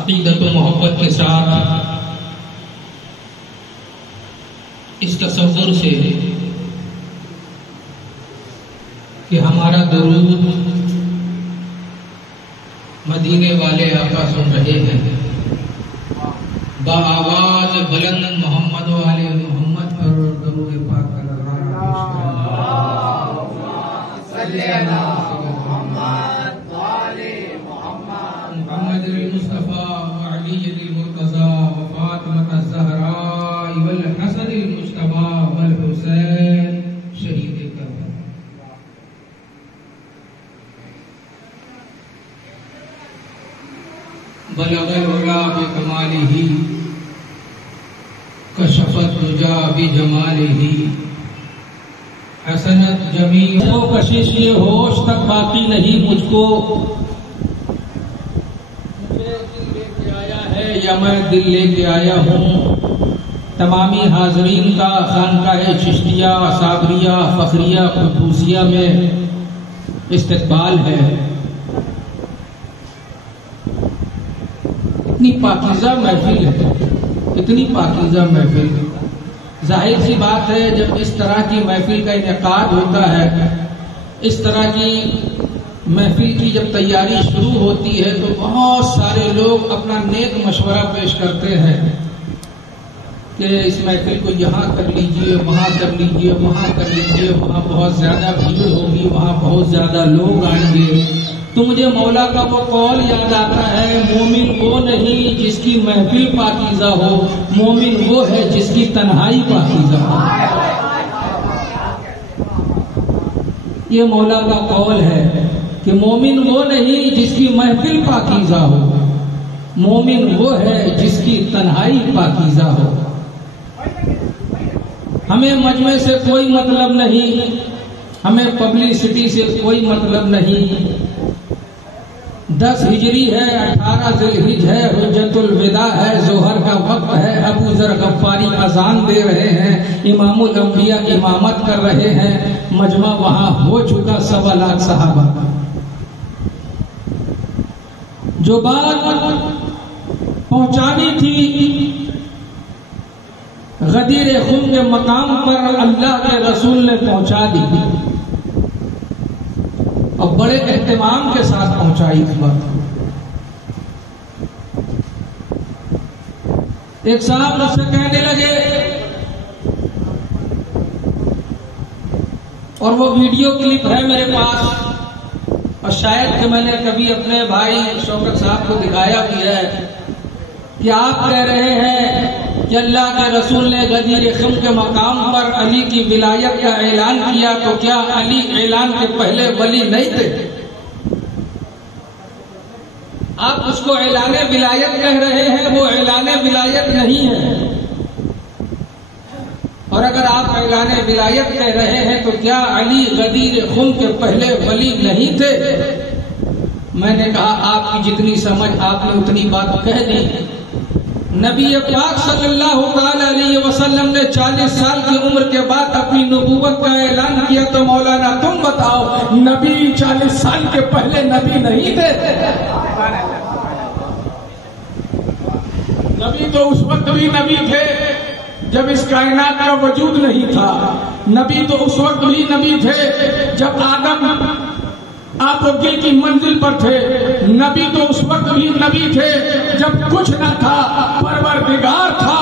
عقیدت و محبت کے ساتھ اس تصور سے کہ ہمارا درود مدینے والے آقا سن رہے ہیں، بآواز بلند محمد والے محمد پر درود پاک کا نظارہ صلی اللہ محمد والے محمد محمد المصطفیٰ وعلی المرتضیٰ وفاطمہ الزہراء والحسن المجتبیٰ والحسین شہید کربلا۔ بلغ العلا بکمالہ کشف الدجا بجمالہ حسنت جمیع و کشش یہ ہوش تک باقی نہیں مجھ کو، مجھے دل لے کے آیا ہے یا میں دل لے کے آیا ہوں۔ تمامی حاضرین کا خانقاہ چشتیہ صابریہ فخریہ قدوسیہ میں استقبال ہے۔ اتنی پاکیزہ محفل ہے، اتنی پاکیزہ محفل، ظاہر سی بات ہے جب اس طرح کی محفل کا انعقاد ہوتا ہے، اس طرح کی محفل کی جب تیاری شروع ہوتی ہے تو بہت سارے لوگ اپنا نیک مشورہ پیش کرتے ہیں کہ اس محفل کو یہاں کر لیجئے، وہاں کر لیجئے، وہاں کر لیجئے، وہاں بہت زیادہ بھیڑ ہوگی، وہاں بہت زیادہ لوگ آئیں گے۔ تو مجھے مولا کا وہ قول یاد آتا ہے، مومن وہ نہیں جس کی محفل پاکیزہ ہو، مومن وہ ہے جس کی تنہائی پاکیزہ ہو۔ یہ مولا کا قول ہے کہ مومن وہ نہیں جس کی محفل پاکیزہ ہو، مومن وہ ہے جس کی تنہائی پاکیزہ ہو۔ ہمیں مجمع سے کوئی مطلب نہیں، ہمیں پبلسٹی سے کوئی مطلب نہیں۔ 10 ہجری ہے، 18 ذی الحج ہے، حجۃ الوداع ہے، ظہر کا وقت ہے، ابو ذر غفاری اذان دے رہے ہیں، امام الانبیاء امامت کر رہے ہیں، مجمع وہاں ہو چکا 1.25 لاکھ صحابہ کا۔ جو بات پہنچانی تھی غدیر خم کے مقام پر اللہ کے رسول نے پہنچا دی اور بڑے اہتمام کے ساتھ پہنچائی اس بات۔ ایک صاحب مجھ سے کہنے لگے، اور وہ ویڈیو کلپ ہے میرے پاس اور شاید کہ میں نے کبھی اپنے بھائی شوکت صاحب کو دکھایا بھی ہے، کہ آپ کہہ رہے ہیں کہ اللہ کے رسول نے غدیر خم کے مقام پر علی کی ولایت کا اعلان کیا، تو کیا علی اعلان کے پہلے ولی نہیں تھے؟ آپ اس کو اعلان ولایت کہہ رہے ہیں، وہ اعلان ولایت نہیں ہے۔ اور اگر آپ اعلان ولایت کہہ رہے ہیں تو کیا علی غدیر خم کے پہلے ولی نہیں تھے؟ میں نے کہا آپ کی جتنی سمجھ آپ نے اتنی بات کہہ دی۔ نبی پاک صلی اللہ تعالی علیہ وسلم نے 40 سال کی عمر کے بعد اپنی نبوت کا اعلان کیا، تو مولانا تم بتاؤ نبی 40 سال کے پہلے نبی نہیں تھے؟ نبی تو اس وقت بھی نبی تھے جب اس کائنات کا وجود نہیں تھا، نبی تو اس وقت بھی نبی تھے جب آدم آپ گل کی منزل پر تھے، نبی تو اس وقت بھی نبی تھے جب کچھ نہ تھا، پروردگار تھا،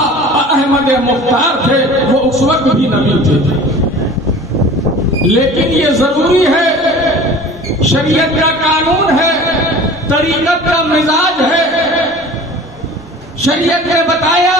احمد مختار تھے، وہ اس وقت بھی نبی تھے۔ لیکن یہ ضروری ہے، شریعت کا قانون ہے، طریقت کا مزاج ہے۔ شریعت نے بتایا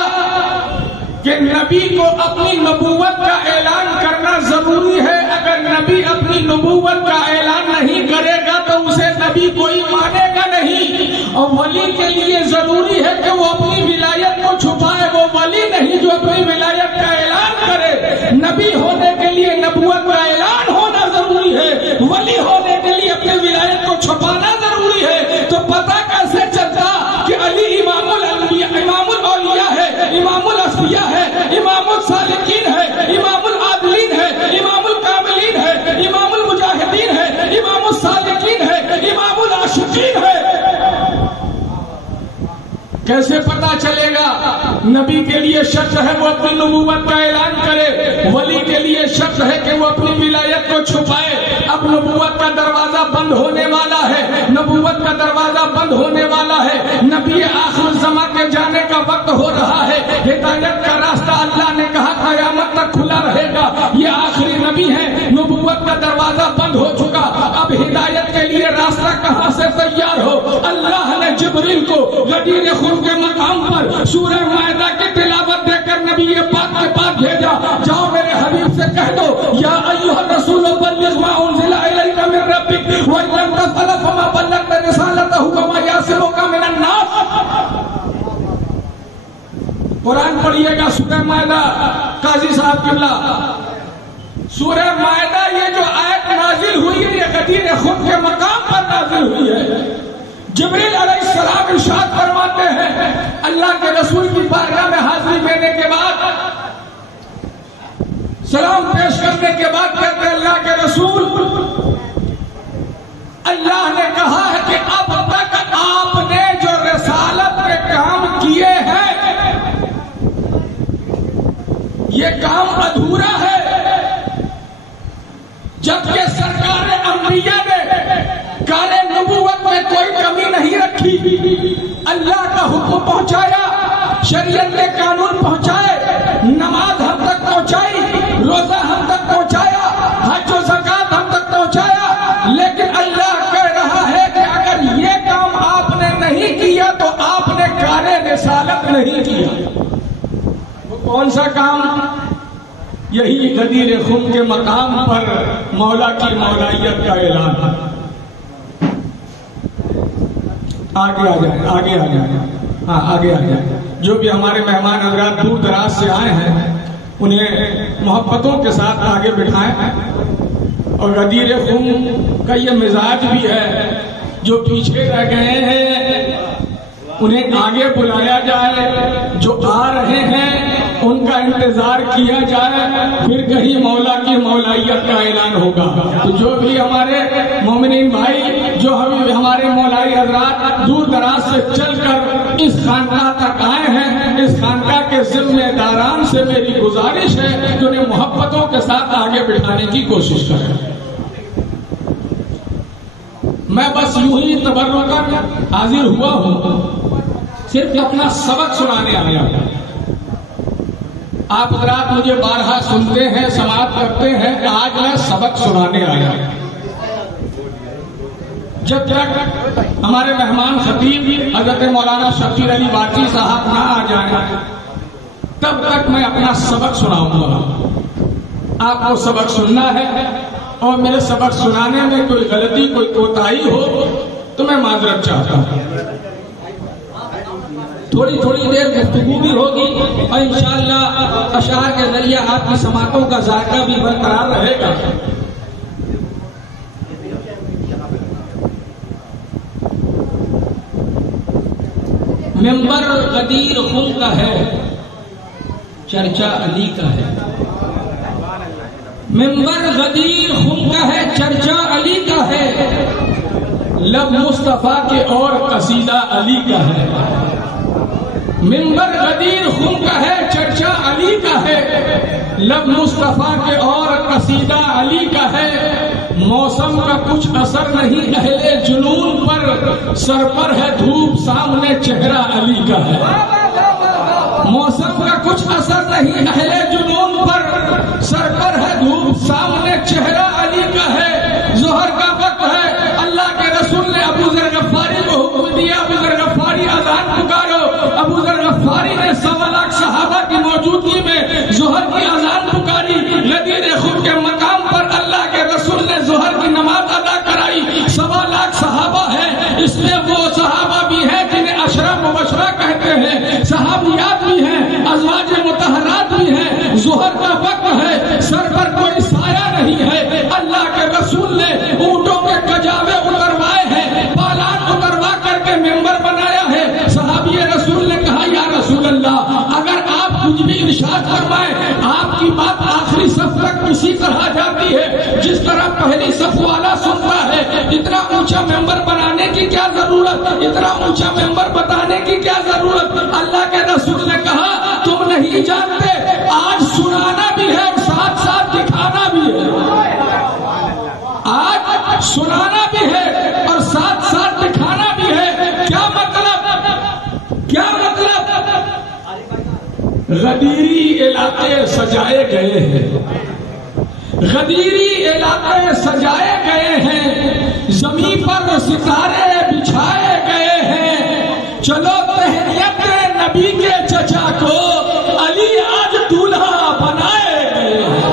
کہ نبی کو اپنی نبوت کا اعلان کرنا ضروری ہے۔ اگر نبی اپنی نبوت کا اعلان نہیں کرے گا تو اسے نبی کوئی مانے گا نہیں۔ اور ولی کے لیے ضروری ہے کہ وہ اپنی ولایت کو چھپائے، وہ ولی نہیں جو اپنی ولایت کا اعلان کرے۔ نبی ہونے کے لیے نبوت کا اعلان ہونا ضروری ہے، ولی ہونے کے لیے اپنی ولایت کو چھپانا ضروری ہے۔ تو پتہ کیسے چلتا کہ علی امام الانبیاء، امام الاولیاء ہے، امام الاسفیاء ہے، امام الصالحین ہے، امام العادلین ہے، امام الکاملین ہے، امام المجاہدین ہے، امام الصادقین ہے، امام العاشقین ہے۔ کیسے پتا چلے گا؟ نبی کے لیے شرط ہے وہ اپنی نبوت کا اعلان کرے، ولی کے لیے شرط ہے کہ وہ اپنی ولایت کو چھپائے۔ اب نبوت کا دروازہ بند ہونے والا ہے، نبوت کا دروازہ بند ہونے والا ہے، نبی آخر الزمان کے جانے کا وقت ہو رہا ہے۔ ہدایت کا راستہ اللہ نے کہا قیامت تک کھلا رہے گا، یہ آخری نبی ہے، نبوت کا دروازہ بند ہو چکا، اب ہدایت کے لیے راستہ کہاں سے تیار ہو؟ اللہ نے جبریل کو غدیر خم کے مقام پر سورہ مائدہ کی تلاوت دے کر نبی پاک کے پاس بھیجا، جاؤ میرے حبیب سے کہہ دو یا ایھا الرسول بلغ ما انزل الیک من ربک وان لم تفعل فما بلغت رسالتہ وما یعصمک من الناس۔ قرآن پڑھیے گا سورہ مائدہ، قاضی صاحب قبلہ، سورہ مائدہ یہ جو آیت نازل ہوئی ہے یہ غدیر خم کے مقام پر نازل ہوئی ہے۔ جبریل علیہ السلام ارشاد فرماتے ہیں اللہ کے رسول کی بارگاہ میں حاضری دینے کے بعد، سلام پیش کرنے کے بعد کہتے ہیں اللہ کے رسول، اللہ نے کہا ہے کہ اب تک آپ نے جو رسالت کے کام کیے ہیں یہ کام ادھورا ہے، جبکہ سرکار انبیاء نے کار نبوت میں کوئی کمی نہیں رکھی، اللہ کا حکم پہنچایا، شریعت کے قانون پہنچائے، نماز ہم تک پہنچائی، روزہ ہم تک پہنچایا، حج و زکات ہم تک پہنچایا، لیکن اللہ کہہ رہا ہے کہ اگر یہ کام آپ نے نہیں کیا تو آپ نے کار رسالت نہیں کیا۔ وہ کون سا کام؟ یہی غدیر خم کے مقام پر مولا کی مولائیت کا اعلان۔ آگے آ جائیں، آگے آ جائیں، ہاں آگے آ جائیں۔ جو بھی ہمارے مہمان حضرات دور دراز سے آئے ہیں انہیں محبتوں کے ساتھ آگے بٹھائیں، اور غدیر خم کا یہ مزاج بھی ہے جو پیچھے رہ گئے ہیں انہیں آگے بلایا جائے، جو آ رہے ہیں ان کا انتظار کیا جائے، پھر کہیں مولا کی مولائیت کا اعلان ہوگا۔ تو جو بھی ہمارے مومنین بھائی، جو ہمارے مولائی حضرات دور دراز سے چل کر اس خانقاہ تک آئے ہیں، اس خانقاہ کے ذمہ داران سے میری گزارش ہے کہ انہیں محبتوں کے ساتھ آگے بٹھانے کی کوشش کریں۔ میں بس یوں ہی تبرک حاضر ہوا ہوں، صرف اپنا سبق سنانے آیا ہوں۔ آپ حضرات مجھے بارہا سنتے ہیں، سماعت کرتے ہیں، آج میں سبق سنانے آیا ہوں۔ جب تک ہمارے مہمان خطیب حضرت مولانا شبیر علی باقی صاحب نہ آ جائیں تب تک میں اپنا سبق سناؤں گا۔ آپ کو سبق سننا ہے، اور میرے سبق سنانے میں کوئی غلطی، کوئی کوتاہی ہو تو میں معذرت چاہتا ہوں۔ تھوڑی تھوڑی دیر گفتگو بھی ہوگی، اور انشاءاللہ اشعار کے ذریعے آپ کی سماعتوں کا ذائقہ بھی برقرار رہے گا۔ ممبر غدیر خم کا ہے، چرچا علی کا ہے۔ ممبر غدیر خم کا ہے، چرچا علی کا ہے، لب مصطفیٰ کے اور قصیدہ علی کا ہے۔ ممبر غدیر خم کا ہے، چرچا علی کا ہے، لب مصطفیٰ کے اور قصیدہ علی کا ہے۔ موسم کا کچھ اثر نہیں اہل جنون پر، سر پر ہے دھوپ سامنے چہرہ علی کا ہے۔ موسم کا کچھ اثر نہیں اہل جنون پر، سر پر ہے دھوپ سامنے چہرہ علی کا ہے۔ ظہر کا وقت ہے، اللہ کے رسول نے ابو ذر غفاری کو حکم دیا، ابو ذر غفاری اذان پکارو۔ ابو ذر غفاری نے 1.25 لاکھ صحابہ کی موجودگی میں ظہر کی اذان پکاری۔ غدیر خم کے مقام پر اللہ کے رسول نے ظہر کی نماز ادا کرائی۔ 1.25 لاکھ صحابہ ہیں، اس میں وہ صحابہ بھی ہیں جنہیں عشرہ مبشرہ کہتے ہیں، صحابیات بھی ہیں، ازواج مطہرات بھی ہیں۔ ظہر کا وقت ہے، سر پر کوئی سایہ نہیں ہے۔ اللہ کے رسول نے اونٹوں کے کجاوے اتروائے ہیں، پالان اتروا کر کے ممبر بنایا ہے۔ صحابی رسول نے کہا یا رسول اللہ، اگر آپ کچھ بھی ارشاد فرمائیں، آپ کی بات آخری صف تک اسی طرح جاتی ہے جس طرح پہلی صف والا سنتا ہے۔ اتنا اونچا ممبر بنانے کی کیا ضرورت، اتنا اونچا ممبر بتانے کی کیا ضرورت؟ غدیری علاقے سجائے گئے ہیں، غدیری علاقے سجائے گئے ہیں، زمین پر ستارے بچھائے گئے ہیں، چلو تہنیت نبی کے چچا کو علی آج دولہا بنائے گئے ہیں،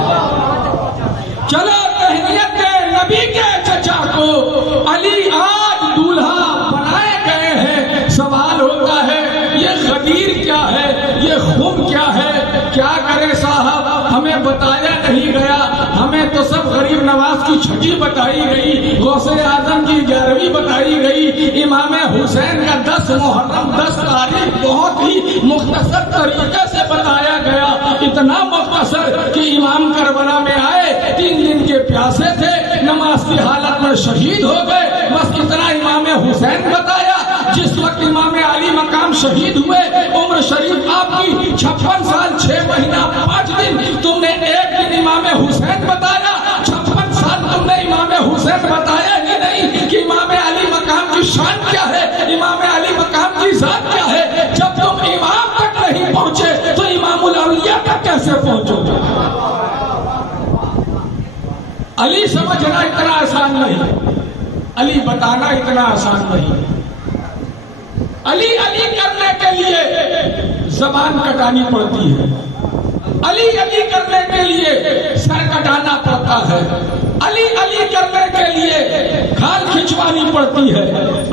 چلو تہنیت نبی کے چچا کو علی آج دولہا بنائے گئے ہیں۔ سوال ہوتا ہے یہ غدیر کیا ہے، یہ خون کیا ہے؟ کیا کرے صاحب، ہمیں بتایا نہیں گیا، ہمیں تو سب غریب نواز کی چھٹی بتائی گئی، غوث اعظم کی 11ویں بتائی گئی، امام حسین کا 10 محرم 10 تاریخ بہت ہی مختصر طریقے سے بتایا گیا، اتنا مختصر کہ امام کربلا میں آئے 3 دن کے پیاسے تھے، نماز کی حالت میں شہید ہو گئے، بس اتنا امام حسین بتایا۔ جس وقت امام علی مقام شہید ہوئے، عمر شریف آپ کی 56 سال 6 مہینہ 5 دن، تم نے 1 دن امام حسین بتایا، 56 سال تم نے امام حسین بتایا ہی نہیں کہ امام علی مقام کی شان کیا ہے، امام علی مقام کی ذات کیا ہے۔ جب تم امام تک نہیں پہنچے تو امام الاولیاء تک کیسے پہنچو گے؟ علی سمجھنا اتنا آسان نہیں، علی بتانا اتنا آسان نہیں۔ علی علی کرنے کے لیے زبان کٹانی پڑتی ہے، علی علی کرنے کے لیے سر کٹانا پڑتا ہے، علی علی کرنے کے لیے کھال کھچوانی پڑتی ہے،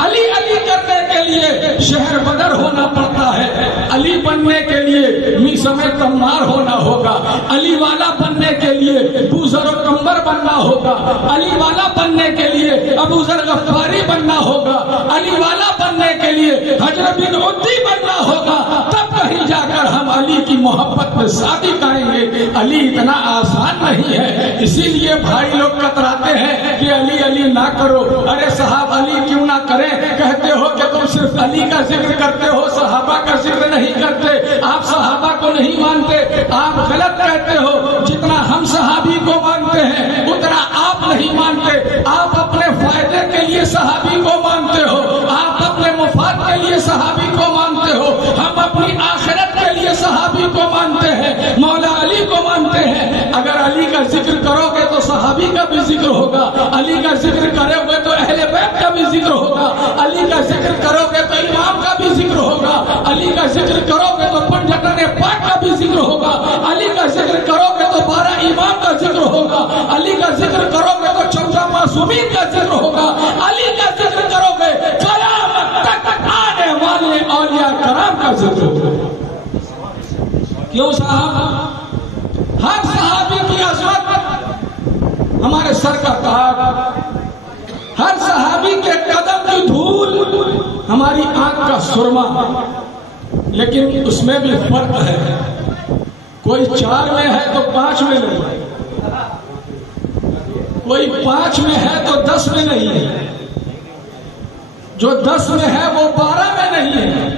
علی علی کرنے کے لیے شہر بدر ہونا پڑتا ہے، علی بننے کے لیے میسم تمار ہونا ہوگا، علی والا بننے کے لیے بوذر و کمبر بننا ہوگا، علی والا بننے کے لیے ابو ذر غفاری بننا ہوگا، علی والا بننے کے لیے حجر بن عدی بننا ہوگا، تب کہیں جا کر ہم علی کی محبت میں صادق آئیں گے۔ علی اتنا آسان نہیں ہے، اسی لیے بھائی لوگ کتراتے ہیں کہ علی علی نہ کرو۔ ارے صاحب علی کیوں نہ کریں؟ کہتے ہو کہ تم صرف علی کا ذکر کرتے ہو، صحابہ کا ذکر نہیں کرتے، آپ صحابہ کو نہیں مانتے، آپ غلط کہتے ہو۔ جتنا ہم صحابی کو مانتے ہیں اتنا آپ نہیں مانتے، آپ اپنے فائدے کے لیے صحابی کو مانتے ہو، آپ اپنے مفاد کے لیے صحابی کو مانتے ہو، ہم اپنی آخرت کے لیے صحابی کو مانتے ہیں، مولا علی کو مانتے ہیں۔ اگر علی کا ذکر کرو گے تو صحابی کا بھی ذکر ہوگا، علی کا ذکر کرو گے تو اہل بیت کا بھی ذکر ہوگا، علی کا ذکر کرو گے تو امام کا بھی ذکر ہوگا، علی کا ذکر کرو گے تو پنجتن پاک کا بھی ذکر ہوگا، علی کا ذکر کرو گے تو 12 امام کا ذکر ہوگا، علی کا ذکر کرو گے تو 14 معصومین کا ذکر ہوگا، علی کا ذکر کرو گے قیامت تک آنے والے اولیاء کرام کا ذکر ہوگا۔ کیوں صاحب؟ ہر صحابی کی عظمت ہمارے سر کا تاج، ہر صحابی کے قدم کی دھول ہماری آنکھ کا سرما، لیکن اس میں بھی فرق ہے، کوئی 4 میں ہے تو 5 میں نہیں، کوئی 5 میں ہے تو 10 میں نہیں ہے، جو 10 میں ہے وہ 12 میں نہیں ہے،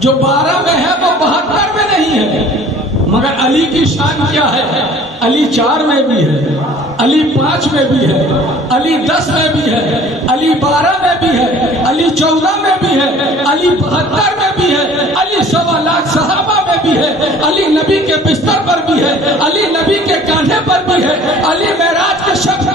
جو 12 میں ہے وہ 72 میں نہیں ہے۔ مگر علی کی شان کیا ہے؟ علی 4 میں بھی ہے، علی 5 میں بھی ہے، علی 10 میں بھی ہے، علی 12 میں بھی ہے، علی 14 میں بھی ہے، علی 72 میں بھی ہے، علی 1.25 لاکھ صحابہ میں بھی ہے، علی نبی کے بستر پر بھی ہے، علی نبی کے کاندھے پر بھی ہے، علی معراج کے شب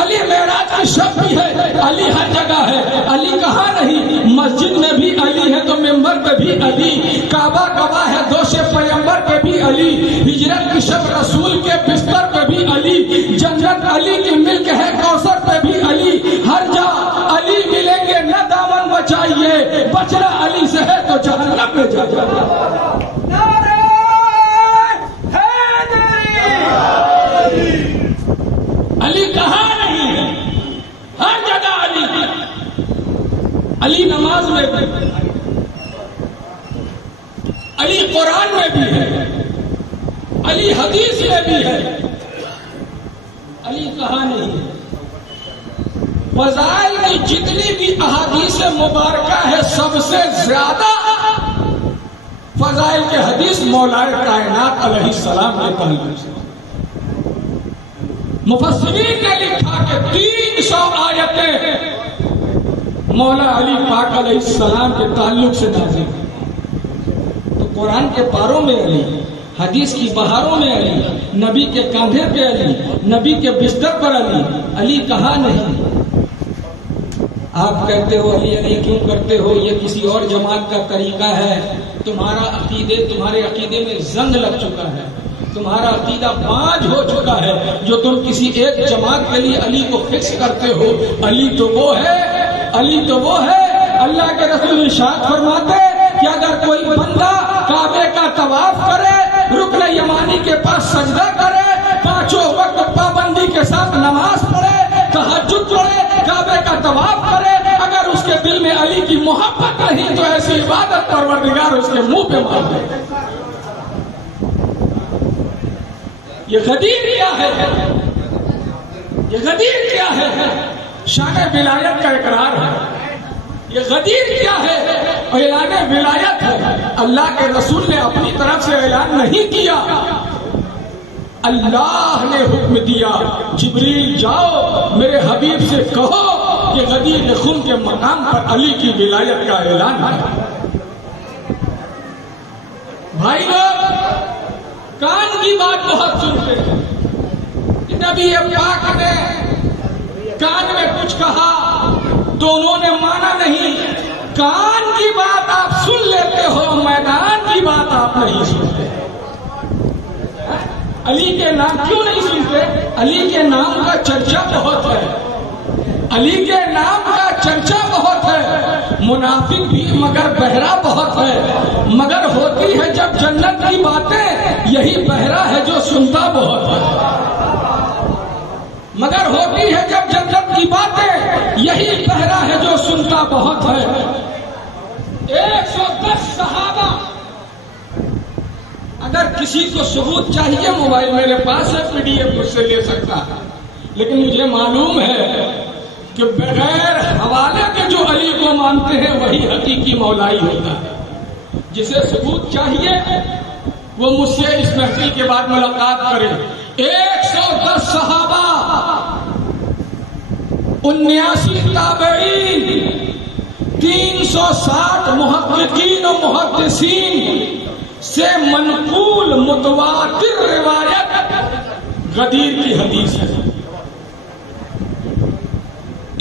علی معراج کی شب بھی ہے، علی ہر جگہ ہے۔ علی کہاں نہیں؟ مسجد میں بھی علی ہے تو ممبر پہ بھی علی، کعبہ گواہ ہے دوش پیغمبر پہ بھی علی، ہجرت کی شب رسول کے بستر پہ بھی علی، جنت علی کی ملک ہے کوثر پہ بھی علی، ہر جا علی ملیں گے نہ دامن بچائیے، بچنا علی سے ہے تو جہنم میں جا جائے۔ علی کہاں نہیں ہے؟ ہر جگہ علی، علی نماز میں بھی، علی قرآن میں بھی ہے، علی حدیث میں بھی ہے، علی کہاں نہیں ہے؟ فضائل کی جتنی بھی احادیث مبارکہ ہے سب سے زیادہ فضائل کے حدیث مولا کائنات علیہ السلام کے تعلق سے۔ مفسرین نے لکھا کہ 300 آیتیں مولا علی پاک علیہ السلام کے تعلق سے نازل ہیں، قرآن کے پاروں میں علی، حدیث کی بہاروں میں علی، نبی کے کاندھے پہ علی، نبی کے بستر پر علی، علی کہاں نہیں؟ آپ کہتے ہو علی علی کیوں کرتے ہو؟ یہ کسی اور جماعت کا طریقہ ہے. تمہارے عقیدے میں زنگ لگ چکا ہے، تمہارا عقیدہ بانج ہو چکا ہے جو تم کسی ایک جماعت کے لیے علی کو فکس کرتے ہو. علی تو وہ ہے، علی تو وہ ہے. اللہ کے رسول ارشاد فرماتے کہ اگر کوئی بندہ کعبے کا طواف کرے، رکن یمانی کے پاس سجدہ کرے، 5 وقت پابندی کے ساتھ نماز پڑھے، تہجد پڑھے، کعبے کا طواف کرے، اگر اس کے دل میں علی کی محبت نہیں تو ایسی عبادت پروردگار اس کے منہ پہ مار دے. یہ غدیر کیا ہے؟ یہ غدیر کیا ہے؟ شان ولایت کا اقرار ہے. یہ غدیر کیا ہے؟ اعلان ولایت ہے. اللہ کے رسول نے اپنی طرف سے اعلان نہیں کیا، اللہ نے حکم دیا جبریل جاؤ میرے حبیب سے کہو کہ غدیر خم کے مقام پر علی کی ولایت کا اعلان ہے. بھائی لوگ کان کی بات بہت سنتے ہیں. نبی پاک نے کان میں کچھ کہا تو انہوں نے مانا نہیں. کان کی بات آپ سن لیتے ہو، میدان کی بات آپ نہیں سنتے. علی کے نام کیوں نہیں سنتے؟ علی کے نام کا چرچا بہت ہے، علی کے نام کا چرچا بہت ہے. منافق بھی مگر بہرا بہت ہے. مگر ہوتی ہے جب جنت کی باتیں، یہی بہرا ہے جو سنتا بہت ہے. مگر ہوتی ہے جب جنت کی باتیں، یہی بہرا ہے جو سنتا بہت ہے. 110 صحابہ. اگر کسی کو ثبوت چاہیے، موبائل میرے پاس ہے، PDF اس سے لے سکتا ہے. لیکن مجھے معلوم ہے کہ بغیر حوالے کے جو علی کو مانتے ہیں وہی حقیقی مولائی ہوتا ہے. جسے ثبوت چاہیے وہ مجھ سے اس محفل کے بعد ملاقات کرے. 110 صحابہ، 79 تابعین، 360 محققین و محدثین سے منقول متواتر روایت غدیر کی حدیث ہے.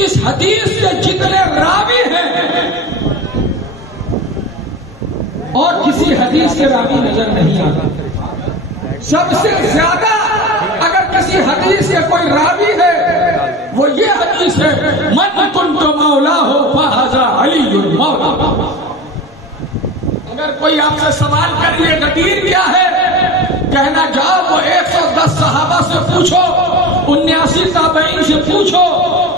اس حدیث کے جتنے راوی ہیں اور کسی حدیث کے راوی نظر نہیں آتا. سب سے زیادہ اگر کسی حدیث کے کوئی راوی ہے وہ یہ حدیث ہے، من کنت مولاہ فہذا علی المولا. اگر کوئی آپ سے سوال کر یہ غدیر کیا ہے، کہنا جاؤ وہ 110 صحابہ سے پوچھو، 79 تابعین سے پوچھو،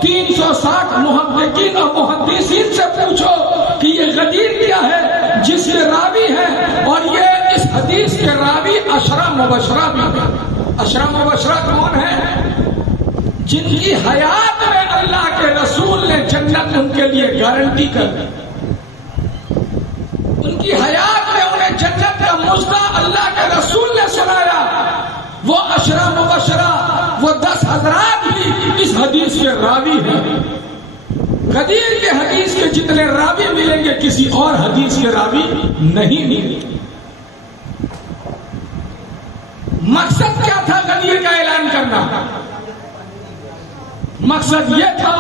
360 محققین اور محدثین سے پوچھو کہ یہ غدیر کیا ہے جس کے راوی ہے. اور یہ اس حدیث کے راوی عشرہ مبشرہ بھی ہیں. عشرہ مبشرہ کون ہیں؟ جن کی حیات میں اللہ کے رسول نے جنت ان کے لیے گارنٹی کر دی. ان کی حیات میں انہیں جنت کا مژدہ اللہ کے رسول نے سنایا. وہ عشرہ مبشرہ، وہ 10 حضرات بھی اس حدیث کے راوی ہیں. غدیر کے حدیث کے جتنے راوی ملیں گے کسی اور حدیث کے راوی نہیں ملیں گے. مقصد کیا تھا غدیر کا اعلان کرنا؟ مقصد یہ تھا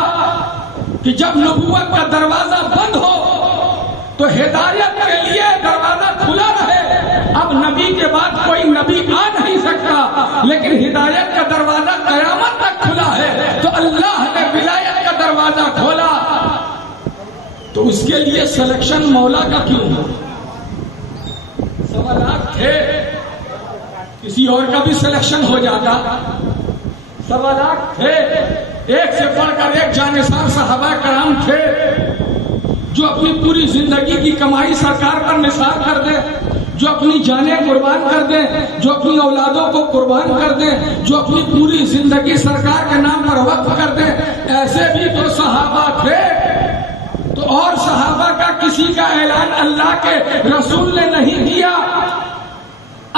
کہ جب نبوت کا دروازہ بند ہو تو ہدایت کے لیے دروازہ کھلا رہے. اب نبی کے بعد کوئی نبی آ نہیں سکتا، لیکن ہدایت کا دروازہ قیامت تک کھلا ہے. تو اللہ نے ولایت کا دروازہ کھولا. تو اس کے لیے سلیکشن مولا کا کیوں ہو؟ سوالات تھے، کسی اور کا بھی سلیکشن ہو جاتا. سوالات تھے، ایک سے پڑھ کر ایک جانثار صحابہ کرام تھے جو اپنی پوری زندگی کی کمائی سرکار پر نثار کر دے، جو اپنی جانیں قربان کر دیں، جو اپنی اولادوں کو قربان کر دیں، جو اپنی پوری زندگی سرکار کے نام پر وقف کر دیں. ایسے بھی تو صحابہ تھے. تو اور صحابہ کا کسی کا اعلان اللہ کے رسول نے نہیں کیا.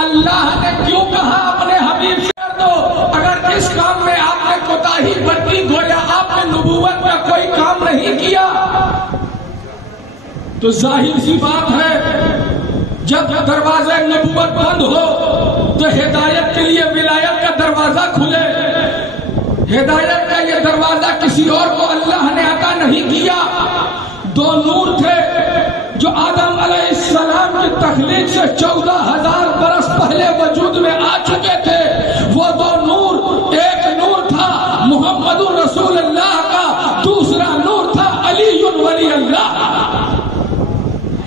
اللہ نے کیوں کہا اپنے حبیب سے کر دو؟ اگر اس کام میں آپ نے کوتاہی برتی، گویا آپ نے نبوت کا کوئی کام نہیں کیا، تو ظاہر سی بات ہے جب دروازہ نبوت بند ہو تو ہدایت کے لیے ولایت کا دروازہ کھلے. ہدایت کا یہ دروازہ کسی اور کو اللہ نے عطا نہیں کیا. دو نور تھے جو آدم علیہ السلام کی تخلیق سے 14,000 برس پہلے وجود میں آ چکے تھے. وہ دو نور، ایک نور تھا محمد رسول اللہ کا، دوسرا نور تھا علی ولی اللہ.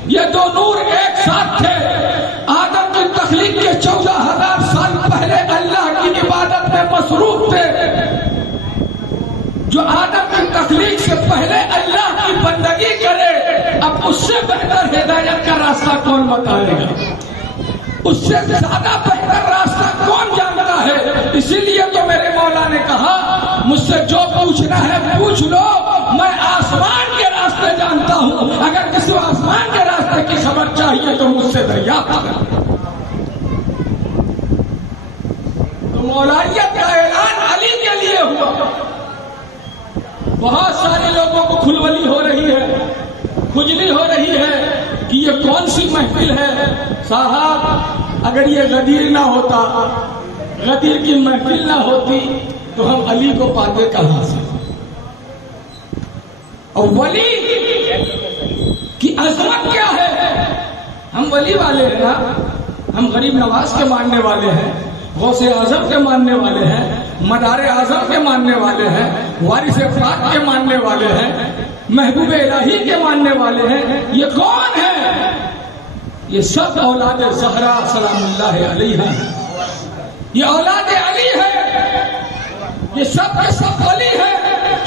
یہ دو نور ایک ساتھ تھے. آدم کی تخلیق کے 14,000 سال پہلے اللہ کی عبادت میں مصروف تھے. جو آدم کی تخلیق سے پہلے اللہ کی بندگی کرے، اب اس سے بہتر ہدایت کا راستہ کون بتائے گا؟ اس سے زیادہ بہتر راستہ کون جانتا ہے؟ اسی لیے تو میرے مولا نے کہا مجھ سے جو پوچھنا ہے پوچھ لو، میں آسمان کے راستے جانتا ہوں. اگر کسی کو آسمان کے راستے کی خبر چاہیے تو مجھ سے دریافت کرو. تو مولائیت کا اعلان علی کے لیے ہوا. بہت سارے لوگوں کو کھلولی ہو رہی ہے، کھجلی ہو رہی ہے کہ یہ کون سی محفل ہے. صاحب اگر یہ غدیر نہ ہوتا، غدیر کی محفل نہ ہوتی تو ہم علی کو پاتے کہاں سے؟ اور ولی کی عظمت کیا ہے؟ ہم ولی والے ہیں نا، ہم غریب نواز کے ماننے والے ہیں، غوث اعظم کے ماننے والے ہیں، مدار اعظم کے ماننے والے ہیں، وارث پاک کے ماننے والے ہیں، محبوب الہی کے ماننے والے ہیں. یہ کون ہے؟ یہ سب اولاد زہرا سلام اللہ علیہا. یہ اولاد علی ہے. یہ سب کے سب ولی ہے.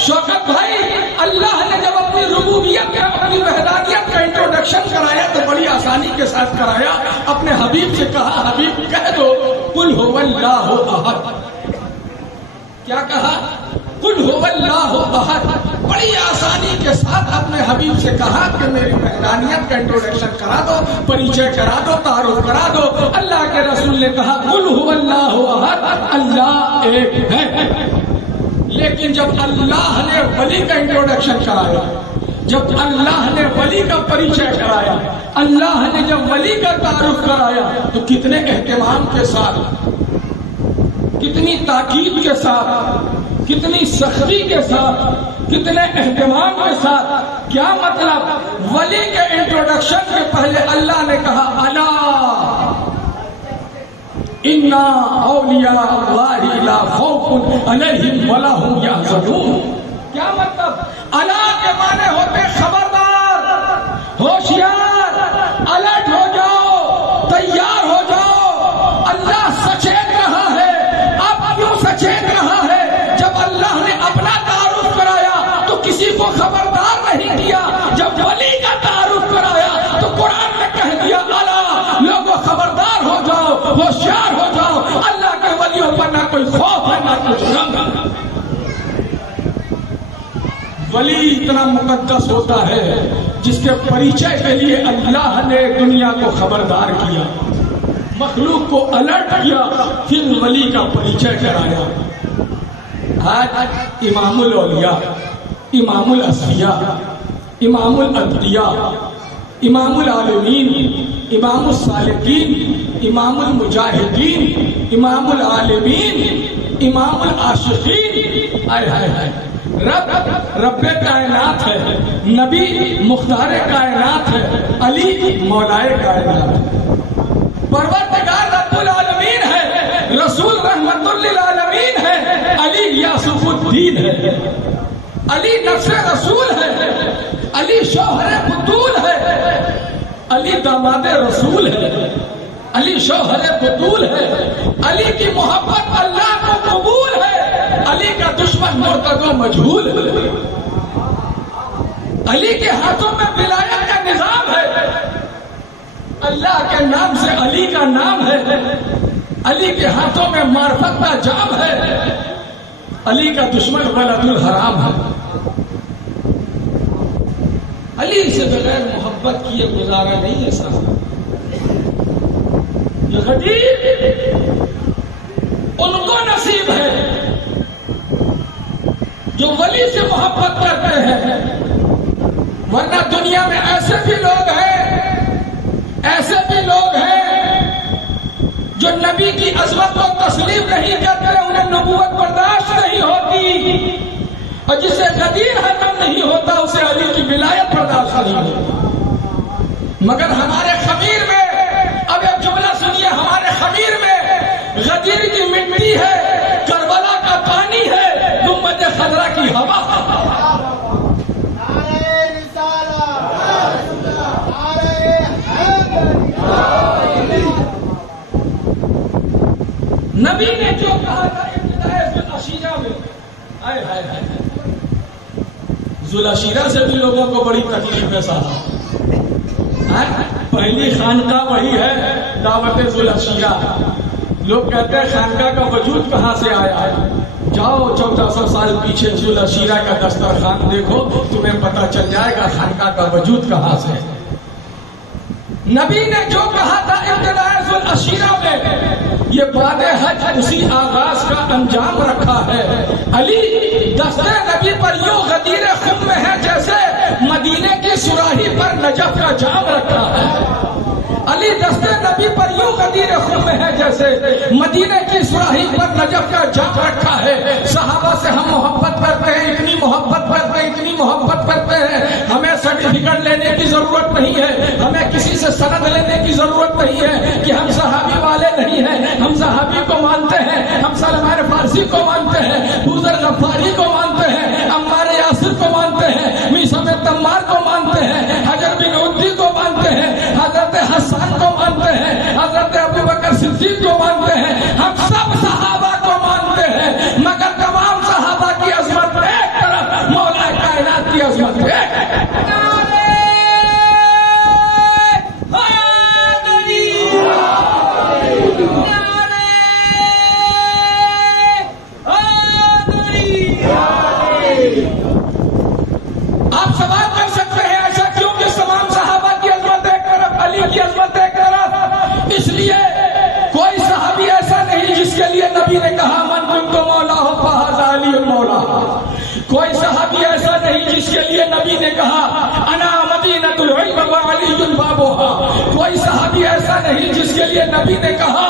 شوکت بھائی، اللہ نے جب اپنی ربوبیت کا، اپنی وحدانیت کا انٹروڈکشن کرایا تو بڑی آسانی کے ساتھ کرایا. اپنے حبیب سے کہا حبیب کہہ دو قل هو اللہ احد. کیا کہا؟ قل هو اللہ احد. بڑی آسانی کے ساتھ اپنے حبیب سے کہا کہ میری وحدانیت کا انٹروڈکشن کرا دو، پریچے کرا دو، تعارف کرا دو. اللہ کے رسول نے کہا قل هو اللہ احد، اللہ ایک ہے. لیکن جب اللہ نے ولی کا انٹروڈکشن کرایا، جب اللہ نے ولی کا پریچے کرایا، اللہ نے جب ولی کا تعارف کرایا تو کتنے اہتمام کے ساتھ، کتنی تاکید کے ساتھ، کتنی سختی کے ساتھ، کتنے اہتمام کے ساتھ. کیا مطلب؟ ولی کے انٹروڈکشن کے پہلے اللہ نے کہا الا انا اولیاء اللہ لا خوف علیہم ولا هم یحزنون. کیا مطلب؟ الا کے معنی ہوتے خبردار، ہوشیار، الرٹ ہو جاؤ، تیار ہو جاؤ. اللہ سچیت رہا ہے. اب کیوں سچیت رہا ہے؟ جب اللہ نے اپنا تعارف کرایا تو کسی کو خبردار نہیں کیا. جب ولی کا تعارف کرایا تو قرآن نے کہہ دیا الا، لوگوں خبردار ہو جاؤ، ہوشیار ہو جاؤ. اللہ کے ولیوں پر نہ کوئی خوف ہے نہ کچھ غم. ولی اتنا مقدس ہوتا ہے جس کے پریچے کے لیے اللہ نے دنیا کو خبردار کیا، مخلوق کو الرٹ کیا، پھر ولی کا پریچے کرایا. آج امام الاولیاء، امام الاسفیاء، امام الانبیاء، امام العالمین، امام الصالحین، امام المجاہدین، امام العالمین، امام العاشقین. آئے ہائے ہائے. رب کائنات ہے، نبی مختار کائنات ہے، علی مولائے کائنات ہے، پروردگار رب العالمین ہے، رسول رحمت للعالمین ہے، علی یاسف الدین ہے، علی نفس رسول ہے، علی شوہر بطول ہے، علی داماد رسول ہے، علی شوہر بطول ہے، علی کی محبت اللہ کو قبول ہے، علی کا دشمن مرتد و مجہول ہے. علی کے ہاتھوں میں ولایت کا نظام ہے. اللہ کے نام سے علی کا نام ہے. علی کے ہاتھوں میں معرفت کا جام ہے. علی کا دشمن ولد الحرام ہے. علی سے بغیر محبت کیے گزارا نہیں ہے صاحب. یہ غدیر ان کو نصیب ہے جو ولی سے محبت کرتے ہیں. ورنہ دنیا میں ایسے بھی لوگ ہیں ایسے بھی لوگ ہیں جو نبی کی عظمت کو تسلیم نہیں کرتے، انہیں نبوت برداشت نہیں ہوتی، اور جسے غدیر حرم نہیں ہوتا اسے علی کی ولایت برداشت نہیں ہوتی۔ مگر ہمارے خمیر میں، اب ایک جملہ سنیے، ہمارے خمیر میں غدیر کی مٹی ہے، کربلا کا پانی ہے، گنبد خضرا کی ہوا۔ نبی نے جو کہا تھا ابتدائے ذوالعشیرہ میں، ہائے ہائے ہائے، ذوالعشیرہ سے بھی لوگوں کو بڑی تکلیف ہے صاحب۔ پہلی خانقاہ وہی ہے دعوت ذوالعشیرہ۔ لوگ کہتے ہیں خانقاہ کا وجود کہاں سے آیا ہے؟ جاؤ 1400 سال پیچھے ذوالعشیرہ کا دسترخوان دیکھو، تمہیں پتہ چل جائے گا خانقاہ کا وجود کہاں سے ہے۔ نبی نے جو کہا تھا ابتدائے ذوالعشیرہ میں، یہ بعد حج اسی آغاز کا انجام رکھا ہے۔ علی دستِ نبی پر یوں غدیر خم میں ہے جیسے مدینے کی سراہی پر نجف کا جام رکھا ہے۔ علی دستِ نبی پر یوں غدیر خم میں ہے جیسے مدینے کی سراہی پر نجف کا جام رکھا ہے۔ صحابہ سے ہم محبت کرتے ہیں، اتنی محبت کرتے ہیں، اتنی محبت کرتے ہیں، ہمیں سرٹیفکیٹ لینے کی ضرورت نہیں ہے، ہمیں کسی سے سند لینے کی ضرورت نہیں ہے کہ ہم صحابی والے نہیں ہیں۔ ہم صحابی کو مانتے ہیں، ہم سلمان فارسی کو مانتے ہیں، بوذر غفاری کو مانتے ہیں، عمار یاسر کو مانتے ہیں، میثم تمار کو مانتے ہیں، حجر بن عدی کو مانتے ہیں، حضرت حسان کو مانتے ہیں، حضرت ابو بکر صدیق کو مانتے ہیں، ہم سب صحابہ کو مانتے ہیں، مگر تمام صحابہ کی عظمت ایک طرف، مولا کائنات کی عظمت ایک طرف۔ آپ سوال کر سکتے ہیں ایسا کیوں کہ تمام صحابہ کی عظمت ایک طرف، علی کی عظمت ایک طرف؟ اس لیے کوئی صحابی ایسا نہیں جس کے لیے نبی نے کہا من کنت مولا ہو فہذا علی مولا۔ کوئی صحابی ایسا نہیں جس کے لیے نبی نے کہا انا مدینۃ العلم وعلی بابها۔ کوئی صحابی ایسا نہیں جس کے لیے نبی نے کہا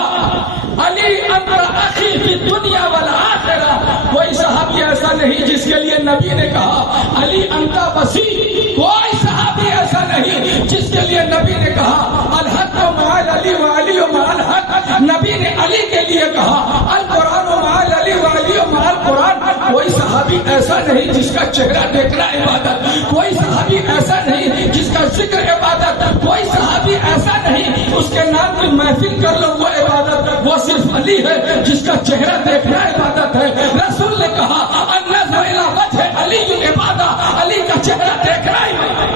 علی انت اخی فی الدنیا والآخرہ۔ کوئی صحابی ایسا نہیں جس کے لیے نبی نے کہا علی انت وسیع۔ کوئی صحابی ایسا نہیں جس کے لیے نبی نے کہا الحق مع علی وعلی مع الحق۔ نبی نے علی کے لیے کہا القرآن مع علی وعلی مع القرآن۔ کوئی صحابی ایسا نہیں جس کا چہرہ دیکھنا عبادت، کوئی صحابی ایسا نہیں جس کا ذکر عبادت، کوئی صحابی ایسا نہیں اس کے نام کی محفل کر لو وہ عبادت، وہ صرف علی ہے جس کا چہرہ دیکھنا عبادت ہے۔ رسول نے کہا النظر الی وجہ علی عبادت، علی کا چہرہ دیکھنا عبادت۔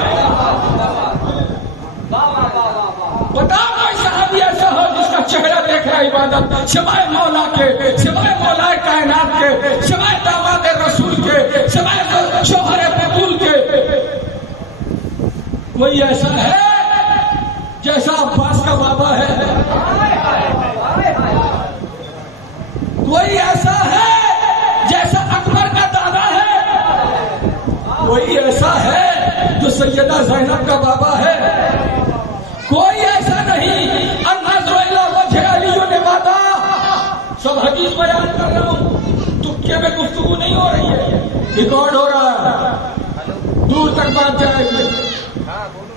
بتاؤ کوئی صحابی ایسا ہو جس کا چہرہ دیکھنا عبادت، سوائے مولا کے، سوائے مولا کائنات کے، سوائے داماد رسول کے، سوائے شوہر بطول کے، کوئی ایسا ہے جیسا عباس کا بابا ہے؟ کوئی ایسا ہے جیسا اکبر کا دادا ہے؟ کوئی ایسا ہے جو سیدہ زینب کا بابا ہے؟ کوئی ایسا نہیں۔ النظر الی وجہ علی عبادہ۔ سب حدیث بیان کر رہا ہوں، تکے میں گفتگو نہیں ہو رہی ہے، ریکارڈ ہو رہا ہے، دور تک بات جائے گی،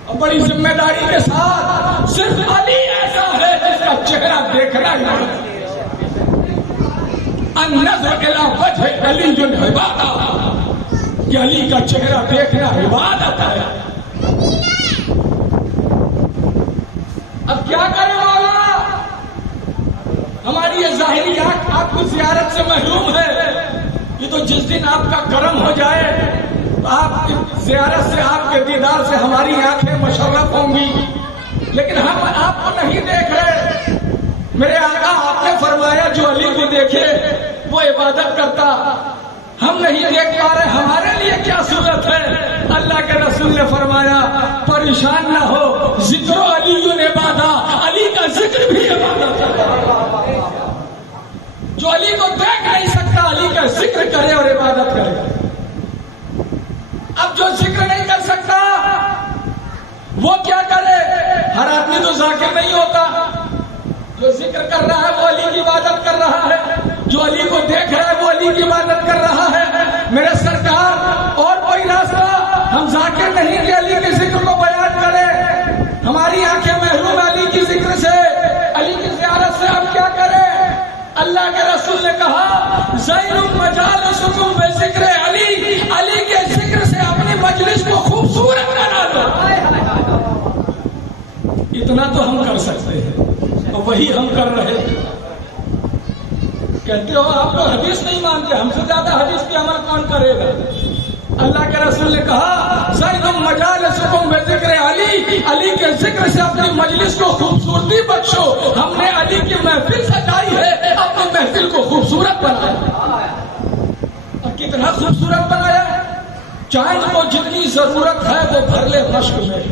اور بڑی ذمہ داری کے ساتھ صرف علی ایسا ہے جس کا چہرہ دیکھنا عبادت۔ النظر الی وجہ علی عبادہ، کہ علی کا چہرہ دیکھنا عبادت ہے۔ اب کیا کرے مولا؟ ہماری یہ ظاہری آنکھ آپ کی زیارت سے محروم ہے، یہ تو جس دن آپ کا کرم ہو جائے تو آپ کی زیارت سے، آپ کے دیدار سے ہماری آنکھیں مشرف ہوں گی، لیکن ہم آپ کو نہیں دیکھ رہے۔ میرے آقا آپ نے فرمایا جو علی کو دیکھے وہ عبادت کرتا، ہم نہیں دیکھ پا رہے، ہمارے لیے کیا صورت ہے؟ اللہ کے رسول نے فرمایا پریشان نہ ہو، ذکر علی عبادت، علی کا ذکر بھی عبادت ہے۔ جو علی کو دیکھ نہیں سکتا علی کا ذکر کرے اور عبادت کرے۔ اب جو ذکر نہیں کر سکتا وہ کیا کرے؟ ہر آدمی تو ذاکر نہیں ہوتا. جو ذکر کر رہا ہے وہ علی کی عبادت کر رہا ہے، جو علی کو دیکھ رہا ہے وہ علی کی عبادت کر رہا ہے. میرے سرکار اور کوئی راستہ ہم ذاکر نہیں کہ علی کے ذکر کو بیان کریں. ہماری آنکھیں محروم علی کی ذکر سے، علی کی زیارت سے. ہم کیا کریں؟ اللہ کے رسول نے کہا زین مجالسکم بذکر علی، علی کے ذکر سے اپنی مجلس کو خوبصورت بنا دو. اتنا تو ہم کر سکتے ہیں، وہی ہم کر رہے ہیں. کہتے ہو آپ تو حدیث نہیں مانتے، ہم سے زیادہ حدیث پہ عمل کون کرے گا؟ اللہ کے رسول نے کہا زیدم مجالسکم بذکر علی، علی کے ذکر سے اپنی مجلس کو خوبصورتی بخشو. ہم نے علی کی محفل سجائی ہے، اپنی محفل کو خوبصورت بنایا. اور کتنا خوبصورت بنایا؟ چاند کو جتنی ضرورت ہے وہ بھر لے مشق میں.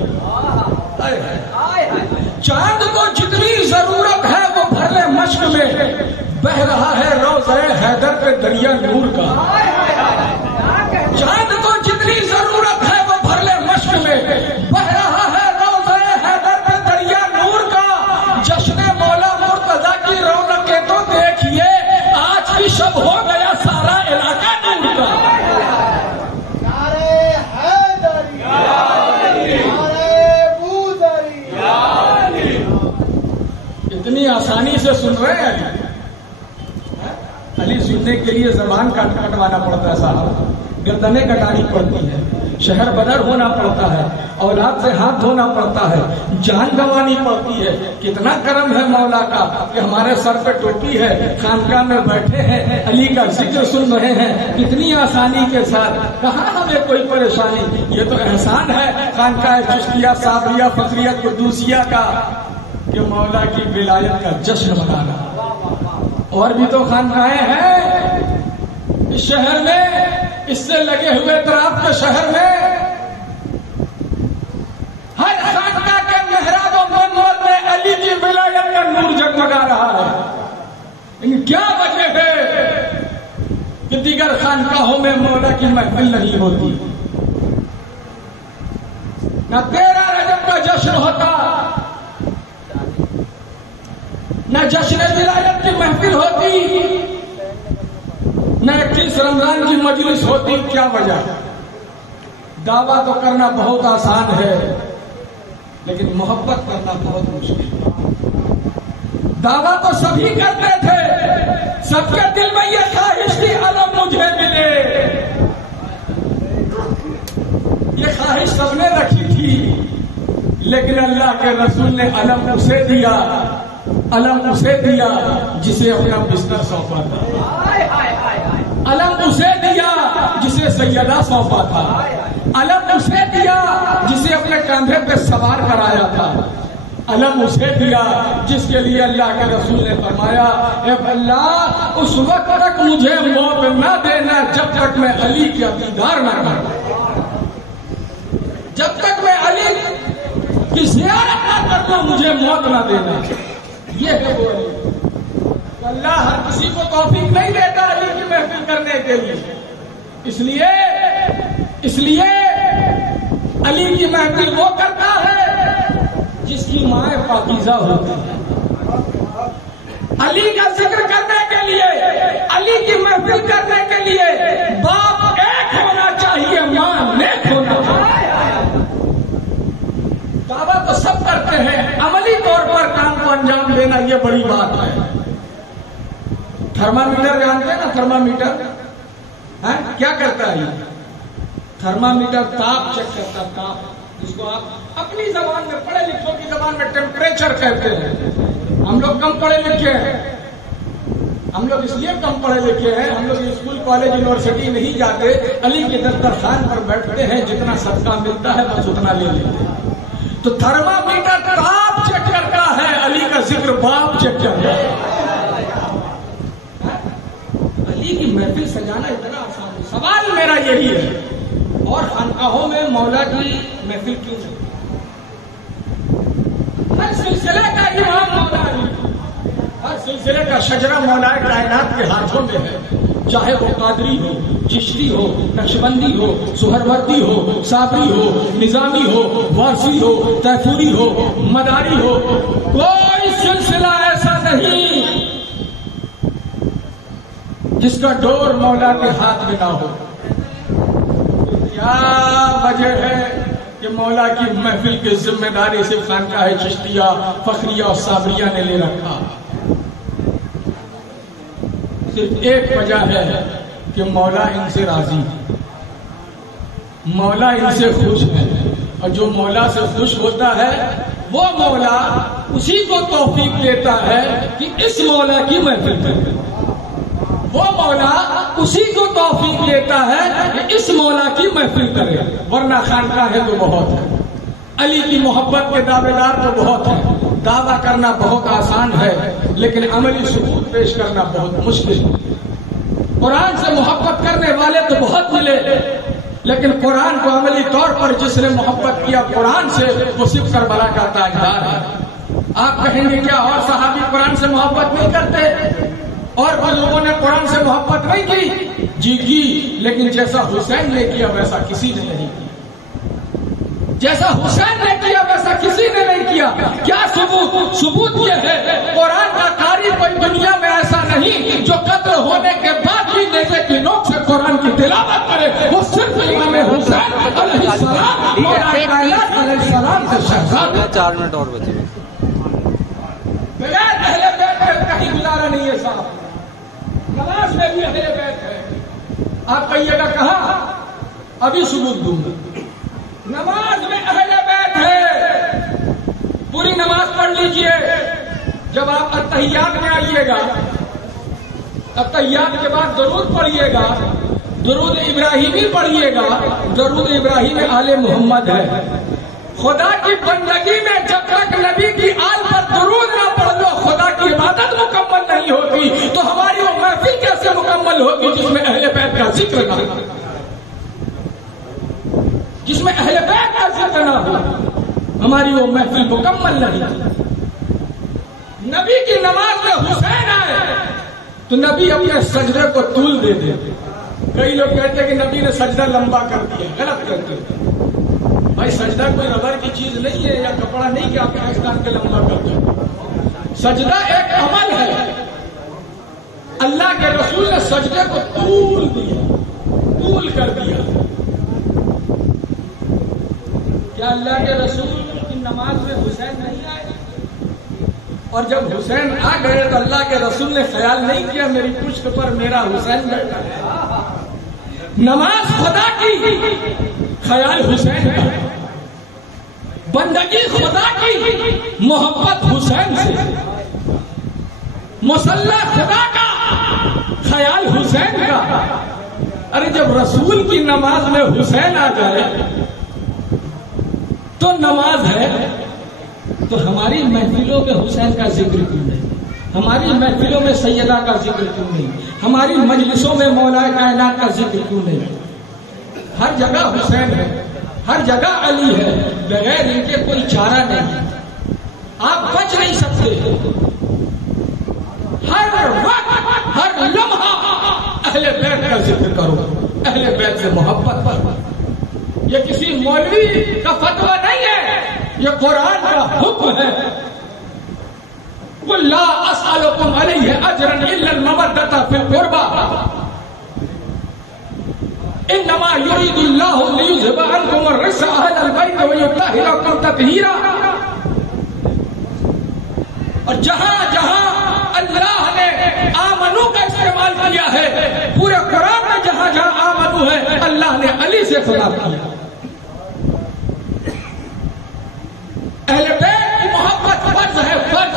چاند کو جتنی ضرورت ہے وہ بھر لے مشق میں. بہ رہا ہے روضہ حیدر پہ دریا نور کا. چاند کو جتنی ضرورت ہے وہ بھر لے مشق میں. بہ رہا ہے روضہ حیدر پہ دریا نور کا. جشن مولا مرتضیٰ کی رونقیں تو دیکھیے، آج بھی شب ہو گیا سارا علاقہ نور کا. اتنی آسانی سے سن رہے ہیں علی سننے کے لیے زبان کٹوانا پڑتا ہے صاحب، گردنیں کٹانی پڑتی ہیں، شہر بدر ہونا پڑتا ہے، اولاد سے ہاتھ دھونا پڑتا ہے، جان گنوانی پڑتی ہے. کتنا کرم ہے مولا کا کہ ہمارے سر پہ ٹوپی ہے، خانقاہ میں بیٹھے ہیں، علی کا ذکر سن رہے ہیں کتنی آسانی کے ساتھ. کہاں ہمیں کوئی پریشانی؟ یہ تو احسان ہے خانقاہ چشتیہ صابریہ فقریہ قدوسیہ کا کہ مولا کی ولایت کا جشن منانا. اور بھی تو خانقاہیں ہیں اس شہر میں، اس سے لگے ہوئے اطراف کے شہر میں. ہر خانقاہ کے محراب و منور میں علی کی ولایت کا نور جگمگا رہا ہے. کیا وجہ ہے کہ دیگر خانقاہوں میں مولا کی محفل نہیں ہوتی؟ نہ 13 رجب کا جشن ہوتا، نہ جشن ولایت کی محفل ہوتی، نہ 21 رمضان کی مجلس ہوتی. کیا وجہ؟ دعویٰ تو کرنا بہت آسان ہے لیکن محبت کرنا بہت مشکل. دعویٰ تو سبھی کرتے تھے، سب کے دل میں یہ خواہش تھی علم مجھے ملے. یہ خواہش سب نے رکھی تھی لیکن اللہ کے رسول نے علم اسے دیا، علم اسے دیا جسے اپنا بستر سونپا تھا، علم اسے دیا جسے سیدہ سونپا تھا، علم اسے دیا جسے اپنے کاندھے پہ سوار کرایا تھا، علم اسے دیا جس کے لیے اللہ کے رسول نے فرمایا اے اللہ اس وقت تک مجھے موت نہ دینا جب تک میں علی کا دیدار نہ کروں، جب تک میں علی کی زیارت نہ کرتا مجھے موت نہ دینا. یہ ہے وہ علی. اللہ ہر کسی کو توفیق نہیں دیتا علی کی محفل کرنے کے لیے. اس لیے علی کی محفل وہ کرتا ہے جس کی ماں پاکیزہ ہوتی ہے. علی کا ذکر کرنے کے لیے، علی کی محفل کرنے کے لیے باپ ایک ہونا چاہیے، ماں نیک ہونا چاہیے. دعویٰ تو سب کرتے ہیں، عملی طور پر کام کو انجام دینا یہ بڑی بات ہے. تھرمامیٹر جانتے ہیں نا؟ تھرمامیٹر کیا کرتا ہے؟ تھرمامیٹر تاپ چیک کرتا ہے، تاپ جس کو آپ اپنی زبان میں، پڑھے لکھوں کی زبان میں ٹیمپریچر کہتے ہیں. ہم لوگ کم پڑھے لکھے ہیں، ہم لوگ اس لیے کم پڑھے لکھے ہیں، ہم لوگ اسکول کالج یونیورسٹی نہیں جاتے، علی کے دسترخوان پر بیٹھتے ہیں، جتنا صدقہ ملتا ہے بس اتنا لے لیتے ہیں. تو تھرمامیٹر تاپ چیک کرتا ہے، علی کا ذکر باپ چیک کرتا ہے. علی کی محفل سجانا اتنا آسان ہے. سوال میرا یہی ہے، اور خانقاہوں میں مولا کی محفل کیوں نہیں؟ ہر سلسلے کا امام مولا علی، ہر سلسلے کا شجرہ مولا کائنات کے ہاتھوں میں ہے. چاہے وہ قادری ہو، چشتی ہو، نقشبندی ہو، سہروردی ہو، صابری ہو، نظامی ہو، وارسی ہو، تیفوری ہو، مداری ہو، کوئی سلسلہ ایسا نہیں جس کا ڈور مولا کے ہاتھ میں نہ ہو۔ کیا وجہ ہے کہ مولا کی محفل کی ذمہ داری صرف خانقاہ چشتیہ، فخریہ اور صابریہ نے لے رکھا؟ صرف ایک وجہ ہے کہ مولا ان سے راضی ہے، مولا ان سے خوش ہے، اور جو مولا سے خوش ہوتا ہے وہ مولا اسی کو توفیق دیتا ہے کہ اس مولا کی محفل کرے، وہ مولا اسی کو توفیق دیتا ہے کہ اس مولا کی محفل کرے، ورنہ خانقاہ تو بہت ہے، علی کی محبت کے دعوے دار تو بہت ہیں، دعویٰ کرنا بہت آسان ہے لیکن عملی ثبوت پیش کرنا بہت مشکل ہے۔ قرآن سے محبت کرنے والے تو بہت ملے لیکن قرآن کو عملی طور پر جس نے محبت کیا قرآن سے وہ صرف کربلا کا تاجدار ہے۔ آپ کہیں گے کیا اور صحابی قرآن سے محبت نہیں کرتے اور وہ لوگوں نے قرآن سے محبت نہیں کی؟ جی کی، لیکن جیسا حسین نے کیا ویسا کسی نے نہیں کیا، جیسا حسین نے کیا ویسا کسی نے نہیں کیا۔ کیا ثبوت؟ ثبوت یہ ہے قرآن کا قاری کوئی دنیا میں ایسا نہیں جو قتل ہونے کے بعد بھی نیزے کی نوک سے قرآن کی تلاوت کرے، وہ صرف امام حسین علیہ السلام مولا کائنات علیہ السلام سے شہزاد۔ 4 منٹ اور بچے ہیں، بغیر اہل بیت کے کہیں گزارا نہیں ہے صاحب، نماز میں بھی اہل بیت ہے۔ آپ کہیے گا کہاں؟ ابھی ثبوت دوں گا۔ نماز میں اہل بیت ہے، پوری نماز پڑھ لیجئے۔ جب آپ التحیات میں آئیے گا، التحیات کے بعد درود پڑھیے گا، درود ابراہیمی پڑھیے گا۔ درود ابراہیم آل محمد ہے۔ خدا کی بندگی میں جب تک نبی کی آل پر درود نہ پڑھ لو خدا کی عبادت مکمل نہیں ہوتی، تو ہماری وہ محفل کیسے مکمل ہوگی جس میں اہل بیت کا ذکر نہ ہو، جس میں اہل بیت کا ذکر نہ ہو؟ ہماری وہ محفل مکمل نہیں۔ نبی کی نماز میں حسین آئے تو نبی اپنے سجدے کو طول دے دے۔ کئی لوگ کہتے ہیں کہ نبی نے سجدہ لمبا کر دیا، غلط کرتے ہیں۔ بھائی سجدہ کوئی ربر کی چیز نہیں ہے یا کپڑا نہیں کہ آپ پاکستان کے لمبا کر دیں۔ سجدہ ایک عمل ہے۔ اللہ کے رسول نے سجدے کو طول دیا، طول کر دیا۔ کیا اللہ کے رسول کی نماز میں حسین نہیں آئے؟ اور جب حسین آ گئے تو اللہ کے رسول نے خیال نہیں کیا میری پشت پر میرا حسین بیٹھا ہے؟ نماز خدا کی، خیال حسین کا، بندگی خدا کی، محبت حسین سے، مصلی خدا کا، خیال حسین کا۔ ارے جب رسول کی نماز میں حسین آ جائے تو نماز ہے، تو ہماری محفلوں میں حسین کا ذکر کیوں نہیں؟ ہماری محفلوں میں سیدہ کا ذکر کیوں نہیں؟ ہماری مجلسوں میں مولا کائنات کا ذکر کیوں نہیں؟ ہر جگہ حسین ہے، ہر جگہ علی ہے، بغیر ان کے کوئی چارہ نہیں، آپ بچ نہیں سکتے۔ ہر وقت ہر لمحہ اہل بیت کا ذکر کرو، اہل بیت سے محبت کرو۔ یہ کسی مولوی کا فتویٰ نہیں ہے، یہ قرآن کا حکم ہے۔ قُلْ لَا أَسْأَلُكُمْ عَلَيْهِ أَجْرًا إِلَّا الْمَوَدَّةَ فِي الْقُرْبَى إِنَّمَا يُرِيدُ اللَّهُ لِيُذْهِبَ عَنْكُمُ الرِّجْسَ أَهْلَ الْبَيْتِ وَيُطَهِّرَكُمْ تَطْهِيرًا۔ اور جہاں جہاں اللہ نے آمنو کا استعمال کیا ہے، پورے قرآن میں جہاں جہاں آمنو ہے اللہ نے علی سے خطاب کیا۔ اہل بیت کی محبت فرض ہے، فرض،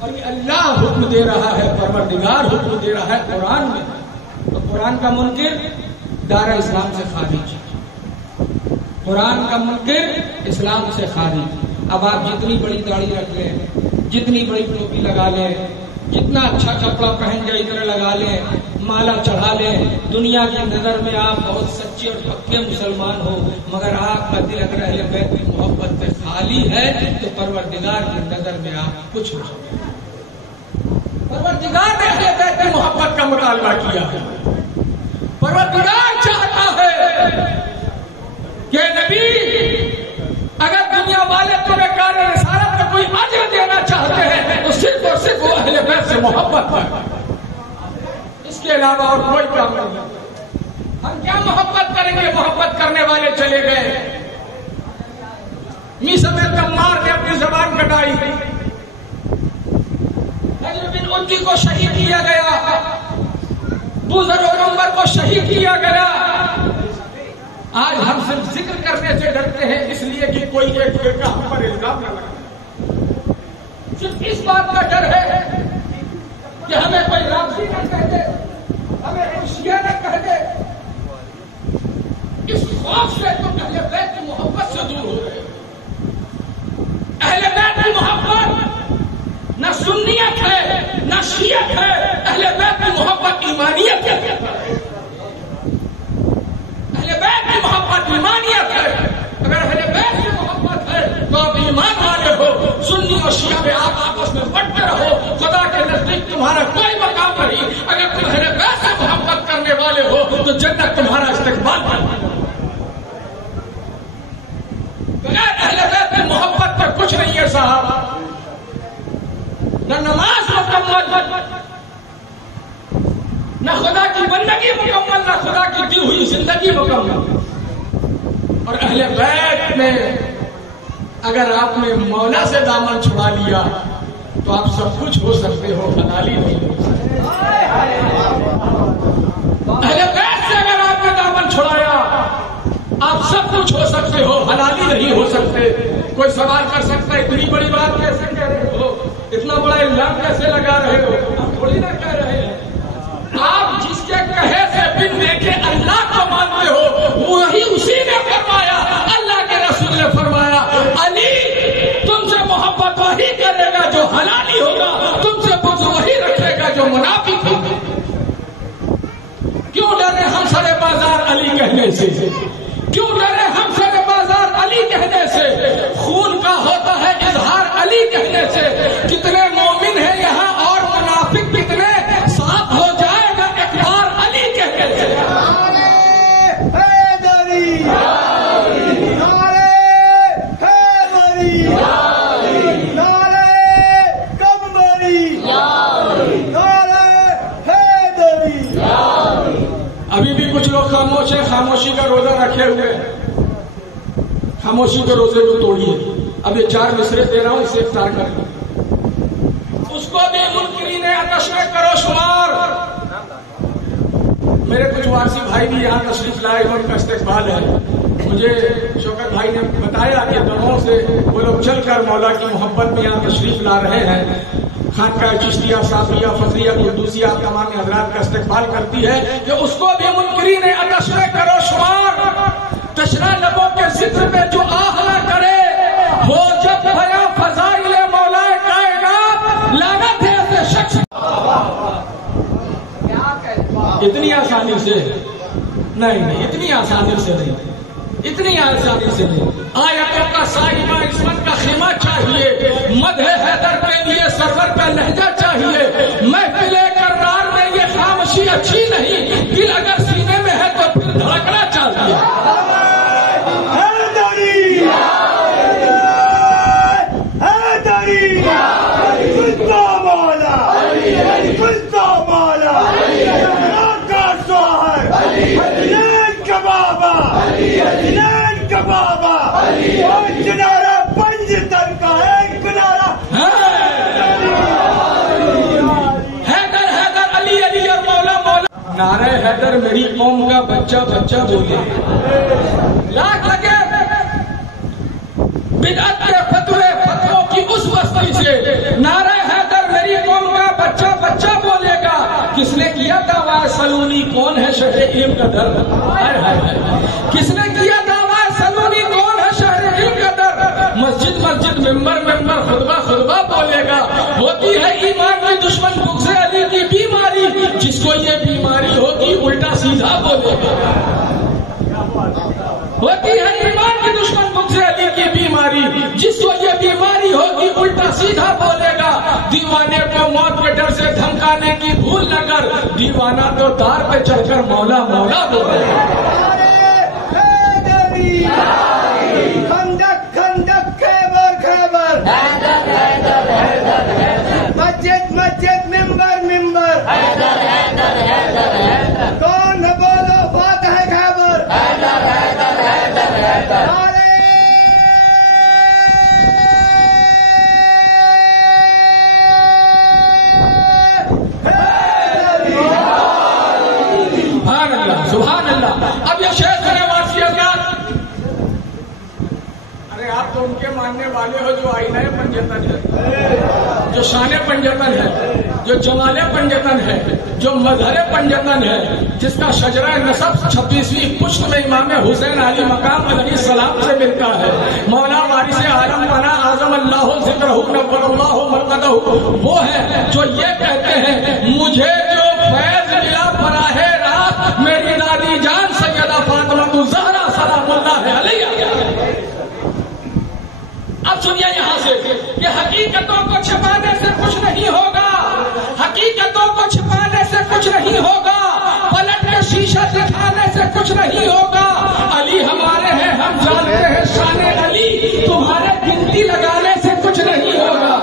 اور یہ اللہ حکم دے رہا ہے، پروردگار حکم دے رہا ہے قرآن میں۔ تو قرآن کا منکر دار اسلام سے خارج، قرآن کا منکر اسلام سے خارج۔ اب آپ جتنی بڑی داڑھی رکھ لیں، جتنی بڑی ٹوپی لگا لیں، جتنا اچھا کپڑا پہن کے ادھر لگا لیں، مالا چڑھا لیں، دنیا کی نظر میں آپ بہت سچے اور پکے مسلمان ہو، مگر آپ کا دل اگر اہل بیت کی محبت سے خالی ہے تو پروردگار کی نظر میں آپ کچھ نہیں۔ پروردگار نے اہل بیت کی محبت کا مطالبہ کیا ہے. پروردگار چاہتا ہے کہ نبی اگر دنیا والے تمہیں کار رسالت کا کوئی اجر دینا چاہتے ہیں تو صرف اور صرف وہ اہل بیت سے محبت ہے، اس کے علاوہ اور کوئی کام نہیں. ہم کیا محبت کریں گے؟ محبت کرنے والے چلے گئے. میثم تمار نے اپنی زبان کٹائی، حجر بن ارکی کو شہید کیا گیا، بوذر و عمر کو شہید کیا گیا. آج ہم صرف ذکر کرنے سے ڈرتے ہیں اس لیے کہ کوئی ایک فرقہ ہم پر الزام نہ لگائے. صرف اس بات کا ڈر ہے کہ ہمیں کوئی رافضی نہ کہہ دے، ہمیں شیعہ نہ کہہ دے. اس خوف سے تم اہل بیت کی محبت سے دور ہو گئے. اہل بیت کی محبت نہ سنیت ہے نہ شیعت ہے، اہل بیت کی محبت ایمانیت ہے. اہل بیت کی محبت ایمانیت ہے. اگر اہل بیت کی محبت ہے تو آپ ایمان والے ہو. سنی اور شیعہ میں آپ آپس میں بٹتے رہو، خدا کے نزدیک تمہارا کوئی مقام نہیں. اگر تم اہل بیت سے محبت کرنے والے ہو تو جنت تمہارا استقبال ہے. بغیر اہل بیت کی محبت پر کچھ نہیں ہے صاحب. نہ نماز مکمل، نہ خدا کی بندگی مکمل، نہ خدا کی دی ہوئی زندگی مکمل. اور اہل بیت میں اگر آپ نے مولا سے دامن چھڑا لیا تو آپ سب کچھ ہو سکتے ہو، حلالی نہیں ہو سکتے. اہل بیت سے اگر آپ نے دامن چھڑایا آپ سب کچھ ہو سکتے ہو، حلالی نہیں ہو سکتے. کوئی سوال کر سکتا ہے اتنی بڑی بات کیسے کہہ رہے ہو، اتنا بڑا الزام کیسے لگا رہے ہو؟ آپ تھوڑی نہ کہہ رہے ہیں. آپ جس کے کہے سے بن دیکھے اللہ کو مانتے ہو، وہی اسی نے فرمایا. اللہ کے رسول نے فرمایا علی تم سے محبت وہی کرے گا جو حلالی ہوگا، تم سے بغض وہی رکھے گا جو منافق ہوگا. کیوں ڈرے ہم سر بازار علی کہنے سے؟ کیوں ڈرے ہم سر بازار علی کہنے سے؟ خون کا ہوتا ہے اظہار علی کہنے سے. کتنے مومن ہیں یہاں اور منافق کتنے، صاف ہو جائے گا ایک بار علی کہنے سے. ابھی بھی کچھ لوگ خاموش ہیں، خاموشی کا روزہ رکھے ہوئے. خاموشی کے روزے کو توڑیے. اب یہ 4 مصرے دے رہا ہوں، اسے افطار کر لیں. اس کو بھی منکرین عطش میں کرو شمار. میرے کچھ وارثی بھائی بھی یہاں تشریف لائے، ان کا استقبال ہے. مجھے شوکت بھائی نے بتایا کہ دموں سے وہ لوگ چل کر مولا کی محبت میں یہاں تشریف لا رہے ہیں. خانقاہ چشتیہ، صافیہ، فضلیہ، قدوسیہ تمام حضرات کا استقبال کرتی ہے کہ اس کو بھی منکرین عطش میں کرو شمار. تشنا لبوں کے ذکر میں جو آہ نہ کرے، ہو جب بیاں فضائل مولا کائنات، لعنت ہے ایسے شخص. اتنی آسانی سے نہیں، اتنی آسانی سے نہیں، اتنی آسانی سے نہیں. آیتوں کا صاحبہ عصمت کا خیمہ چاہیے، مدح حیدر کے لیے سفر کا لہجہ چاہیے. محفل کرار میں یہ خاموشی اچھی نہیں، دل اگر سینے میں ہے تو پھر دھڑکنا چاہیے. نعرہ حیدر میری قوم کا بچہ بچہ بولے. لاکھ لگے بدعت کے فتووں کی اس بستی سے نعرہ حیدر میری قوم کا بچہ بچہ بولے گا. کس نے کیا دعویٰ سلونی کون ہے شہر علم کا در؟ کس نے کیا دعویٰ سلونی کون ہے شہر علم کا در؟ مسجد مسجد ممبر ممبر خطبہ خطبہ بولے گا. ہوتی ہے ایمان کی دشمن بغض علی کی بیماری، جس کو یہ بیماری ہوگی الٹا سیدھا بولے گا. ہوتی ہے ایمان کی دشمن بغض علی کی بیماری، جس کو یہ بیماری ہوگی الٹا سیدھا بولے گا. دیوانے کو موت کے ڈر سے دھمکانے کی بھول نہ کر. دیوانہ تو دار پہ چڑھ کر مولا مولا بولے گا. مسجد مسجد ممبر ممبر کون بولو فاتح خیبر. سبحان اللہ سبحان اللہ. اب یہ شیخ واسی حضرات، ارے آپ تو ان کے ماننے والے ہو جو آئینہ پنجتن ہے، جو شان پنجتن ہے، جو جمال پنجتن ہے، جو مظہر پنجتن ہے، جس کا شجرہ نسب 26ویں پشت میں امام حسین علی مقام علیہ السلام سے ملتا ہے. مولا وارث عالم پنا اعظم اللہ ذکرہ نور اللہ مرقدہ وہ ہے جو یہ کہتے ہیں مجھے جو فیض ملا براہ راست میری دادی جان سیدہ فاطمہ الزہرا سلام اللہ علیہا. اب سنیے یہاں سے کہ حقیقتوں کو چھپانے سے کچھ نہیں ہوگا، حقیقتوں کو چھپانے سے کچھ نہیں ہوگا، پلٹ کے شیشہ دکھانے سے کچھ نہیں ہوگا. علی ہمارے ہیں ہم جانتے ہیں شان علی، تمہارے گنتی لگانے سے کچھ نہیں ہوگا.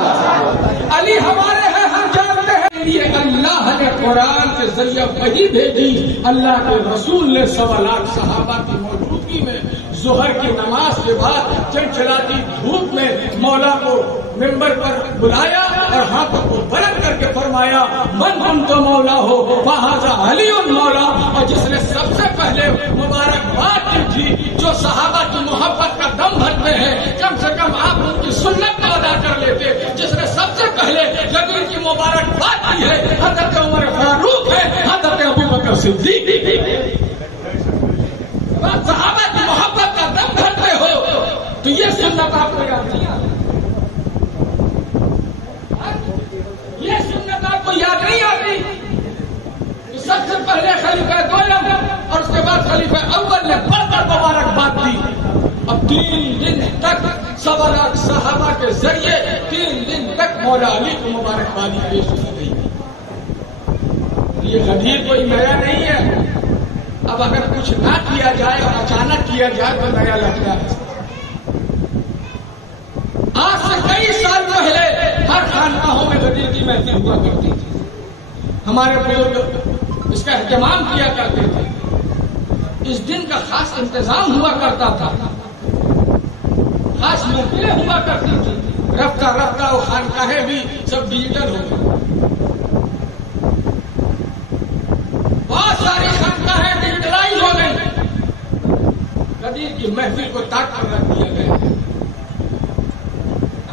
علی ہمارے ہیں ہم جانتے ہیں. یہ اللہ نے قرآن کے ذریعے وحی بھیجی. اللہ کے رسول نے 1.25 لاکھ صحابہ کی موجودگی میں ظہر کی نماز کے بعد چلچلاتی دھوپ میں مولا کو ممبر پر بلایا اور ہاتھوں کو بلند کر کے فرمایا من ہم تو مولا ہو فہذا علی مولا. اور جس نے سب سے پہلے مبارکباد دی تھی، جو صحابہ کی محبت کا دم بھرتے ہیں، کم سے کم آپ ان کی سنت کو ادا کر لیتے. جس نے سب سے پہلے غدیر کی مبارکباد دی ہے حضرت عمر فاروق ہے، حضرت ابوبکر صدیق. صحابہ کی محبت کا دم بھرتے ہو تو یہ سنت آپ کو یاد نہیں آتی. یہ سنت آپ کو یاد نہیں آتی. سب سے پہلے خلیفہ دوم اور اس کے بعد خلیفہ اول نے بڑھ کر مبارکباد دی. اب 3 دن تک 1.25 لاکھ صحابہ کے ذریعے 3 دن تک مولا علی کو مبارکبادی پیش کی گئی. یہ غدیر کوئی نیا نہیں ہے. اب اگر کچھ نہ کیا جائے اور اچانک کیا جائے تو نیا لگتا ہے. آج سے کئی سال پہلے ہر خانقاہوں میں غدیر کی محفل ہوا کرتی تھی. ہمارے بزرگ اس کا اہتمام کیا کرتے تھے. اس دن کا خاص انتظام ہوا کرتا تھا، خاص محفلیں ہوا کرتی تھی. رفتہ رفتہ وہ خانقاہیں بھی سب ڈیجیٹل ہو گئی. بہت ساری خانقاہیں ڈیجیٹلائز ہو گئی. غدیر کی محفل کو تاک پر رکھ دیا گیا.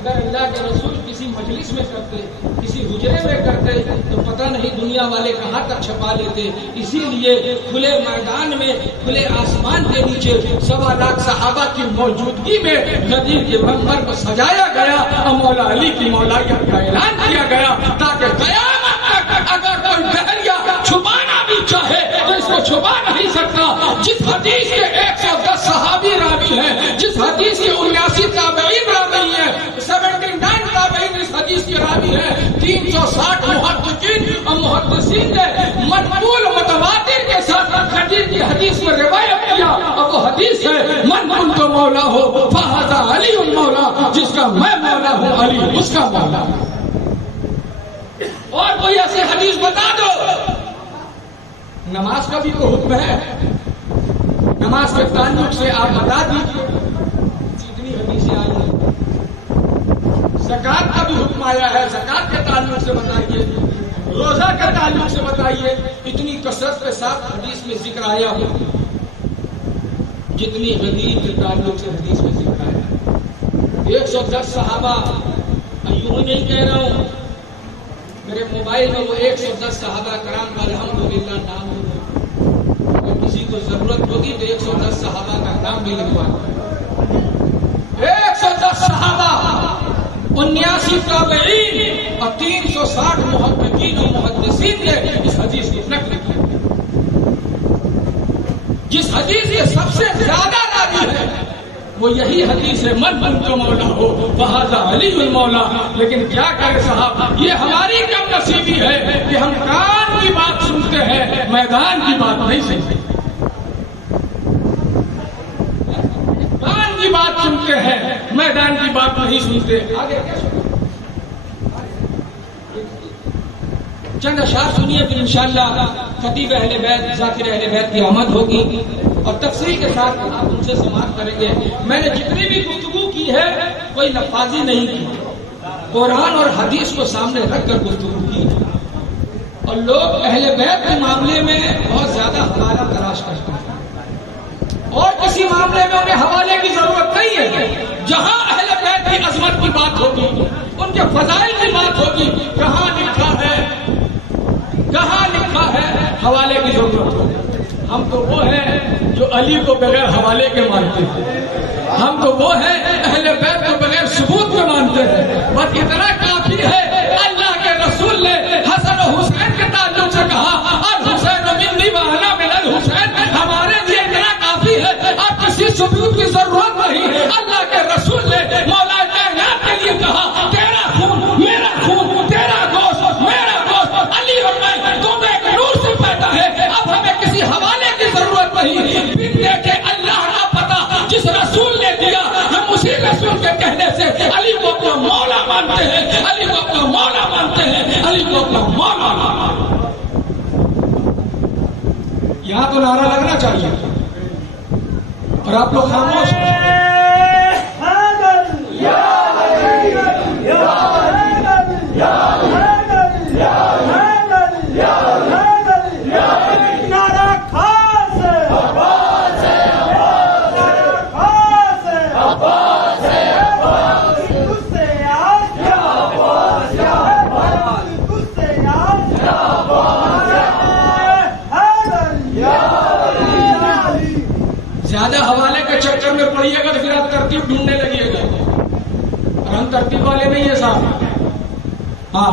اگر اللہ کے رسول کسی مجلس میں کرتے، کسی حجرے میں کرتے تو پتہ نہیں دنیا والے کہاں تک چھپا لیتے. اسی لیے کھلے میدان میں کھلے آسمان کے نیچے 1.25 لاکھ صحابہ کی موجودگی میں غدیر کے ممبر کو سجایا گیا اور مولا علی کی مولایت کا اعلان کیا گیا تاکہ قیامت تک اگر کوئی بحریہ چھپانا بھی چاہے تو اس کو چھپا نہیں سکتا. جس حدیث کے 110 صحابی راوی ہیں، جس حدیث کے 79 تابعین راوی ہیں، 79 تابعین اس حدیث کے راوی ہیں، 360 محققین اور محدثین نے منقول متواتر کے ساتھ غدیر کی حدیث میں روایت کیا. اور وہ حدیث ہے من کنت مولا ہو فہذا علی مولا. جس کا میں مولا ہوں علی اس کا مولا. اور کوئی ایسی حدیث بتا دو. نماز کا بھی تو حکم ہے. نماز کے تعلق سے آپ بتا دیجیے جتنی حدیثیں آئی ہیں. زکات کا بھی حکم آیا ہے، زکات کے تعلق سے بتائیے. روزہ کے تعلق سے بتائیے. اتنی کثرت کے ساتھ حدیث میں ذکر آیا ہو جتنی غدیر کے تعلق سے حدیث میں ذکر آیا. 110 صحابہ یوں ہی نہیں کہہ رہا ہوں، میرے موبائل میں وہ 110 صحابہ کرام کا الحمدللہ نام ہوگا. اگر کسی کو ضرورت ہوگی تو 110 صحابہ کا نام بھی لگوا. 110 صحابہ، 79 تابعین اور 360 محققین و محدثین نے اس حدیث کی نقل کی. جس حدیث کے سب سے زیادہ راوی ہے وہ یہی حدیث ہے من من کا مولا ہو فہذا علی المولا. لیکن کیا کرے صاحب، یہ ہماری کم نصیبی ہے کہ ہم کان کی بات سنتے ہیں، میدان کی بات نہیں سنتے. کان کی بات سنتے ہیں، میدان کی بات نہیں سنتے. آگے چند اشعار سنیے، پھر انشاءاللہ خطیب اہل بیت ذاکر اہل بیت کی آمد ہوگی اور تفصیل کے ساتھ آپ ان سے سماعت کریں گے. میں نے جتنی بھی گفتگو کی ہے کوئی نفاذی نہیں کی، قرآن اور حدیث کو سامنے رکھ کر گفتگو کی. اور لوگ اہل بیت کے معاملے میں بہت زیادہ حوالہ تلاش کرتے ہیں اور کسی معاملے میں انہیں حوالے کی ضرورت نہیں ہے. جہاں اہل بیت کی عظمت کی بات ہوگی، ان کے فضائل کی بات ہوگی، کہاں لکھا ہے حوالے کی ضرورت ہوگی. ہم تو وہ ہیں جو علی کو بغیر حوالے کے مانتے ہیں، ہم تو وہ ہیں اہل بیت کو بغیر ثبوت کے مانتے ہیں. بس اتنا کافی ہے، اللہ کے رسول نے حسن و حسین کے تعلق سے کہا الحسین منی وانا من الحسین. ہمارے لیے اتنا کافی ہے، اب کسی ثبوت کی ضرورت نہیں. اللہ کے رسول نے مولا کائنات کے لیے کہا تیرا خون میرا خون، تیرا گوشت میرا گوشت، علی اور میں دونوں ایک نور سے پیدا ہے. اب ہمیں کسی حوالے کی ضرورت نہیں. پھر دیکھے اللہ کا پتہ جس رسول نے دیا، ہم اسی رسول کے کہنے سے علی کو اپنا مولا مانتے ہیں، علی کو اپنا مولا مانتے ہیں، علی کو اپنا مولا مانتے ہیں. یہاں تو نعرہ لگنا چاہیے اور آپ لوگ خاموش ہیں. زیادہ حوالے کے چکر میں پڑیے گا تو پھر آپ ترتیب ڈھونڈنے لگیے گا، اور ہم ترتیب والے نہیں ہیں صاحب. ہاں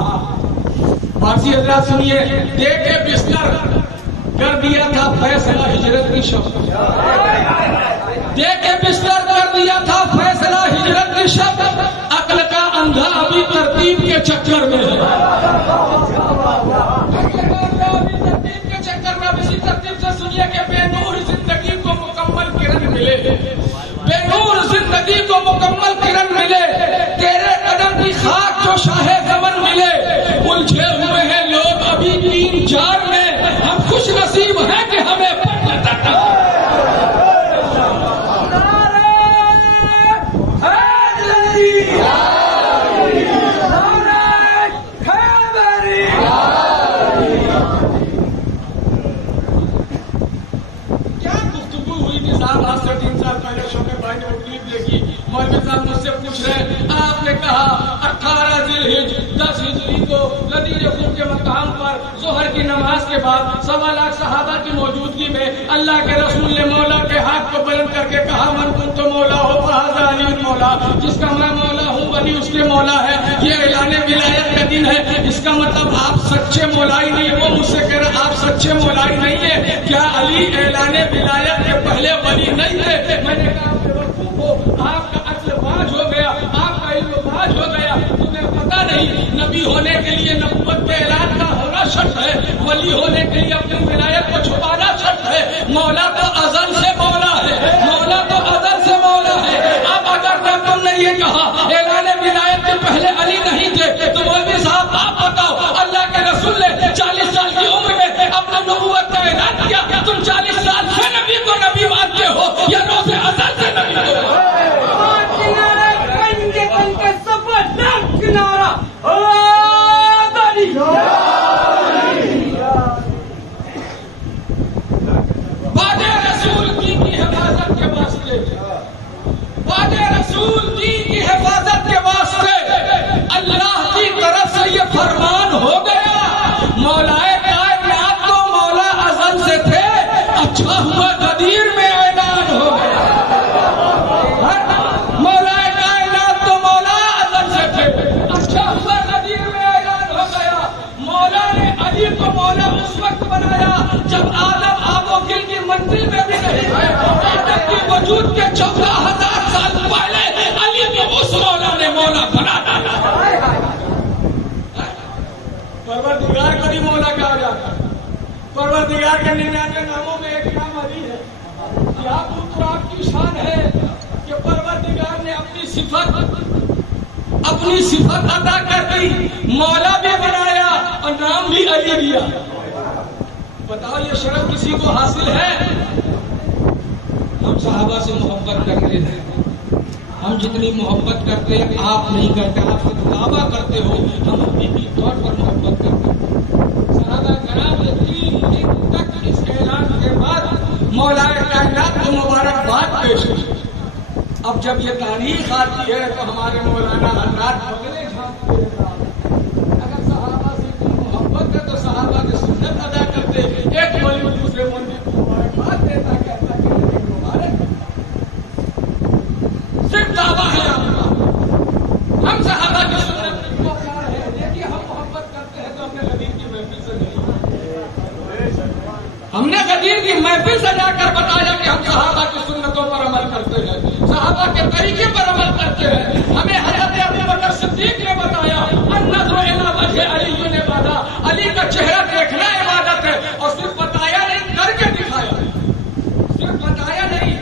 فارسی حضرات سنیے، دے کے بستر کر دیا تھا فیصلہ ہجرت کی شب، دے کے بستر کر دیا تھا فیصلہ ہجرت کی شب. عقل کا اندھا ابھی ترتیب کے چکر میں ہے. ترتیب کے چکر میں اسی ترتیب سے سنیے کہ بے نور زندگی کو مکمل کرن ملے، بے نور زندگی کو مکمل کرن ملے. تیرے قدم کی خاک جو شاہ زمن ملے. الجھے ہوئے ہیں لوگ ابھی 3-4 میں، ہم خوش نصیب ہیں کہ ہمیں مولوی صاحب مجھ سے پوچھ رہے، آپ نے کہا 18 ذی الحج 10 ہجری کو غدیر خم کے مقام پر ظہر کی نماز کے بعد 1.25 لاکھ صحابہ کی موجودگی میں اللہ کے رسول نے مولا کے ہاتھ کو بلند کر کے کہا من کنت مولا ہو فہذا علی المولا. جس کا میں مولا ہوں ولی اس کے مولا ہے. یہ اعلان ولایت کا دن ہے. اس کا مطلب آپ سچے مولائی نہیں. وہ مجھ سے کہہ رہا آپ سچے مولائی نہیں ہے. کیا علی اعلان ولایت کے پہلے ولی نہیں تھے؟ میں نے کہا آپ کا عقل باز ہو گیا، آپ کا علم باز ہو گیا. تمہیں پتہ نہیں نبی ہونے کے لیے نبوت کے اعلان کا ہونا شرط ہے، ولی ہونے کے لیے اپنی ولایت کو چھپانا شرط ہے. مولا تو ازل سے مولا ہے، مولا تو ازل سے مولا ہے. اب اگر تم نے یہ کہا اعلان ولایت کے پہلے علی نہیں تھے تو مولوی صاحب آپ بتاؤ، اللہ کے رسول نے 40 سال کی عمر میں اپنا نبوت کا اعلان کیا. تم 40 سال سے نبی کو نبی مانتے ہو یا روز ازل سے نبی کو؟ وعدے رسول کی حفاظت کے واسطے، وعدے رسول کی حفاظت کے واسطے اللہ کی طرف سے یہ فرمان ہو گیا. مولا کائنات تو مولا ازل سے تھے، اچھا ہوا غدیر میں اعلان ہو گیا. مولا کائنات تو مولا ازل سے تھے، اچھا ہوا غدیر میں اعلان ہو گیا. مولا نے علی کو مولا اس وقت بنایا جب آدم آب و گل کی منزل میں بھی نہیں ہے. آدم کی وجود کے 14,000 سال پروردگار کے 99 ناموں میں ایک نام علی ہے. تو آپ کی شان ہے کہ پروردگار نے اپنی صفت عطا کر دی، مولا بھی بنایا اور نام بھی علی دیا. بتاؤ یہ شرف کسی کو حاصل ہے؟ ہم صحابہ سے محبت کرتے ہیں. ہم جتنی محبت کرتے ہیں آپ نہیں کرتے. آپ خود دعویٰ کرتے ہو، ہم حقیقی طور پر محبت کرتے ہیں. صحابہ کرام نے 3 دن تک اس اعلان کے بعد مولا کائنات کو مبارکباد پیش کی. اب جب یہ تاریخ آتی ہے تو ہمارے مولانا حضرات بغلے جھانکتے ہیں. اگر صحابہ سے اتنی محبت ہے تو صحابہ کی سنت ادا کرتے. ایک ولی دوسرے ولی کو مبارکباد دیتا کہتا کہ مبارک. صرف دعویٰ ہے آپ کا. ہم صحابہ کی سنت کو پیار ہے. دیکھیے ہم محبت کرتے ہیں تو ہم نے غدیر کی محفل سے نہیں. ہم نے غدیر کی محفل سے جا کر بتایا کہ ہم صحابہ کی سنتوں پر عمل کرتے ہیں، صحابہ کے طریقے پر عمل کرتے ہیں. ہمیں حضرت ابو بکر صدیق نے بتایا النظر الی وجہ علی نے بتا، علی کا چہرہ دیکھنا عبادت ہے. اور صرف بتایا نہیں، کر کے دکھایا. صرف بتایا نہیں،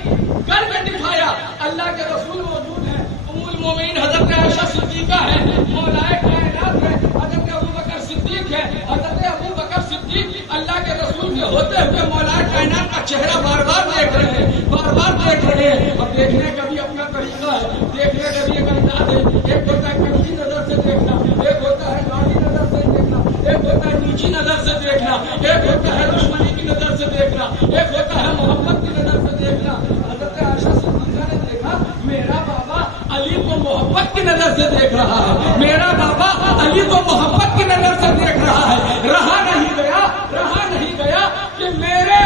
کر کے دکھایا. اللہ کے رسول موجود ہیں، ام المومنین حضرت عائشہ صدیقہ ہے، مولا کائنات ہے حضرت ابو بکر صدیق ہے. حضرت ابو بکر صدیق اللہ کے رسول کے ہوتے ہوئے مولا کائنات کا چہرہ بار بار دیکھ رہے ہیں، بار بار دیکھ رہے ہیں. اور دیکھنے کا بھی اپنا طریقہ ہے، دیکھنے کا بھی ایک انداز ہے. ایک ہوتا ہے کڑی نظر سے دیکھنا، ایک ہوتا ہے گاڑی نظر سے دیکھنا، ایک ہوتا ہے نیچی نظر سے دیکھنا، ایک ہوتا ہے دشمنی کی نظر سے دیکھنا، ایک ہوتا ہے محبت کی نظر سے دیکھنا. حضرت عائشہ صدیقہ نے دیکھا میرا بابا علی کو محبت کی نظر سے دیکھ رہا ہے، میرا بابا علی کو محبت کی نظر سے دیکھ رہا ہے. رہا نہیں گیا کہ میرے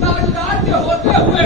تاجدار کے ہوتے ہوئے،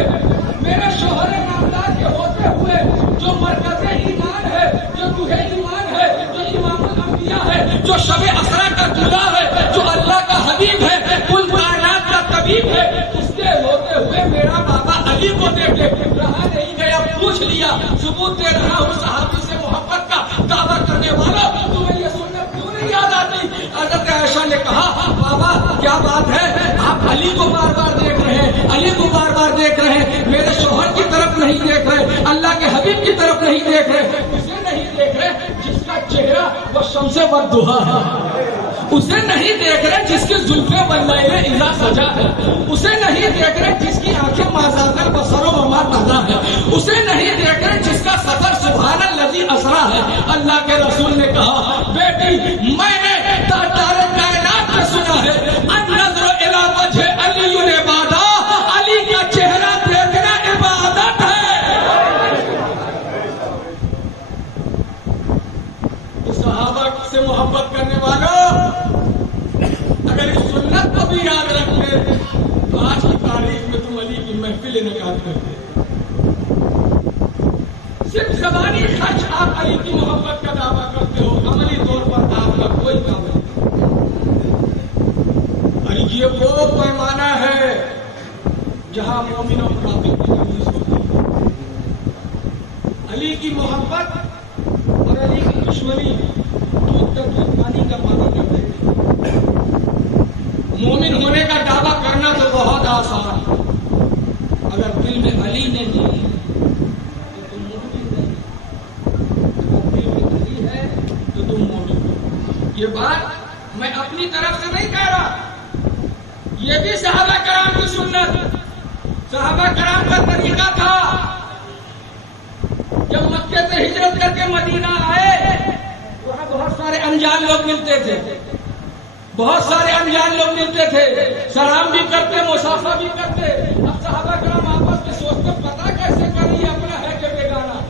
میرے شوہر نامدار کے ہوتے ہوئے جو مرکز ایمان ہے، جو روح ایمان ہے، جو امام الانبیاء ہے، جو شب اسرا کا دلہا ہے، جو اللہ کا حبیب ہے، کل کائنات کا طبیب ہے، اس کے ہوتے ہوئے میرا بابا علی کو دیکھے. رہا نہیں گیا، پوچھ لیا. ثبوت دے رہا ہوں صحابی سے محبت کا دعویٰ کرنے والا، تمہیں یہ سنت کیوں نہیں یاد آتی؟ حضرت عائشہ نے کہا بابا کیا بات ہے، آپ علی کو بار بار دیکھ رہے ہیں، علی کو بار بار دیکھ رہے ہیں، میرے شوہر کی طرف نہیں دیکھ رہے، اللہ کے حبیب کی طرف نہیں دیکھ رہے. اسے نہیں دیکھ رہے جس کا چہرہ وہ شمس والضحیٰ ہے. اسے نہیں دیکھ رہے جس کی زلفیں واللیل اذا سجا ہے. اسے نہیں دیکھ رہے جس کی آنکھیں ما زاغ البصر وما طغیٰ ہے. اسے نہیں دیکھ رہے جس کا سفر سبحان الذی اسریٰ ہے. اللہ کے رسول نے کہا بیٹی میں نے تاجدار کائنات سے سنا ہے النظر الی وجہ علی عبادت، علی کا چہرہ دیکھنا عبادت ہے. تو صحابہ سے محبت کرنے والوں اگر اس سنت کو بھی یاد رکھتے تو آج کی تاریخ میں تم علی کی محفل انعقاد کرتے. صرف زبانی خرچ آپ علی کی محبت کا دعویٰ کرتے ہو، عملی طور پر آپ کا کوئی کام نہیں. اور یہ وہ پیمانہ ہے جہاں مومن و منافق کی تمیز ہوتی ہے. علی کی محبت اور علی کی دشمنی دودھ کا دودھ پانی کا پانی کرتے ہیں. مومن ہونے کا دعویٰ کرنا تو بہت آسان ہے، اگر دل میں علی نہیں تو تم مومن نہیں. اگر دل میں علی ہے تو تم مومن ہو. یہ بات میں اپنی طرف سے نہیں کہہ رہا، یہ بھی صحابہ کرام کی سنت، صحابہ کرام کا طریقہ تھا. جب مکے سے ہجرت کر کے مدینہ آئے وہاں بہت سارے انجان لوگ ملتے تھے، بہت سارے انجان لوگ ملتے تھے، سلام بھی کرتے، مصافحہ بھی کرتے. اب صحابہ کرام آپس میں سوچتے پتا کیسے کریں یہ اپنا ہے کہ بیگانہ،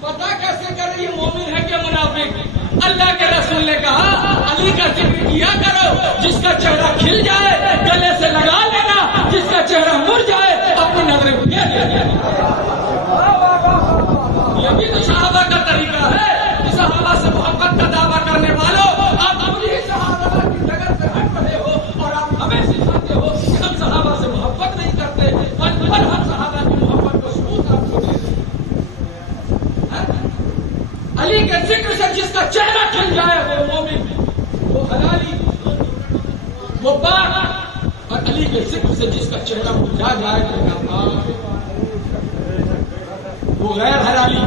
پتا کیسے کریں یہ مومن ہے کہ منافق. اللہ کے رسول نے کہا علی کا ذکر کیا کرو، جس کا چہرہ کھل جائے گلے سے لگا لینا، جس کا چہرہ مر جائے اپنی نظریں پھیر لینا. یہ بھی تو صحابہ کا طریقہ ہے. صحابہ سے محبت کا دعویٰ کرنے والوں آپ اپنی ہی صحابہ کی جگہ سے ہٹ رہے ہو اور آپ ہمیں سکھاتے ہو کہ ہم صحابہ سے محبت نہیں کرتے. کے ذکر سے جس کا چہرہ مرجھا جائے وہ غیر حلالی.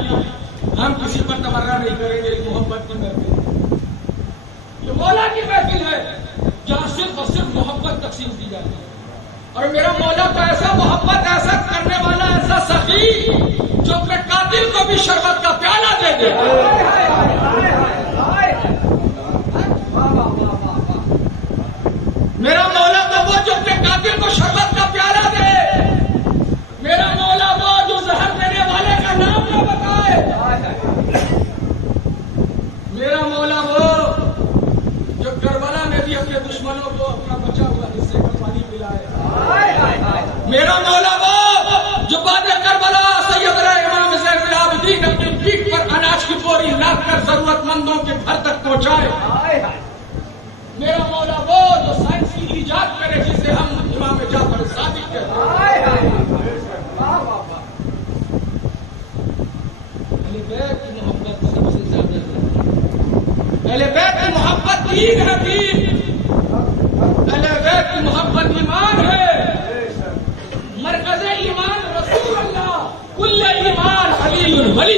ہم کسی پر تمنا نہیں کریں گے, محبت کی محفل. یہ مولا کی محفل ہے جہاں صرف اور صرف محبت تقسیم کی جاتی ہے. اور میرا مولا تو ایسا محبت ایسا کرنے والا, ایسا سخی جو اپنے قاتل کو بھی شربت کا پیالہ دے دے. میرا مولا تو وہ جو اپنے قاتل کو شربت کا پیالہ دے. میرا مولا وہ جو زہر دینے والے کا نام نہ بتائے. میرا مولا وہ جو کربلا میں بھی اپنے دشمنوں کو اپنا بچا ہوا حصے کا پانی پلائے. میرا مولا وہ جو بعد کربلا سیدنا امام زین العابدین اپنی پیٹھ پر اناج کی بوری لاد کر ضرورت مندوں کے گھر تک پہنچائے. میرا مولا وہ جو سائنس کی ایجاد کرے جسے ہم امام جعفر صادق کہتے ہیں. اہل بیت کی محبت سب سے زیادہ ہے. اہل بیت کی محبت دین ہے, دین. اہل بیت کی محبت ایمان ہے. مرکز ایمان رسول اللہ, کل ایمان علی الولی.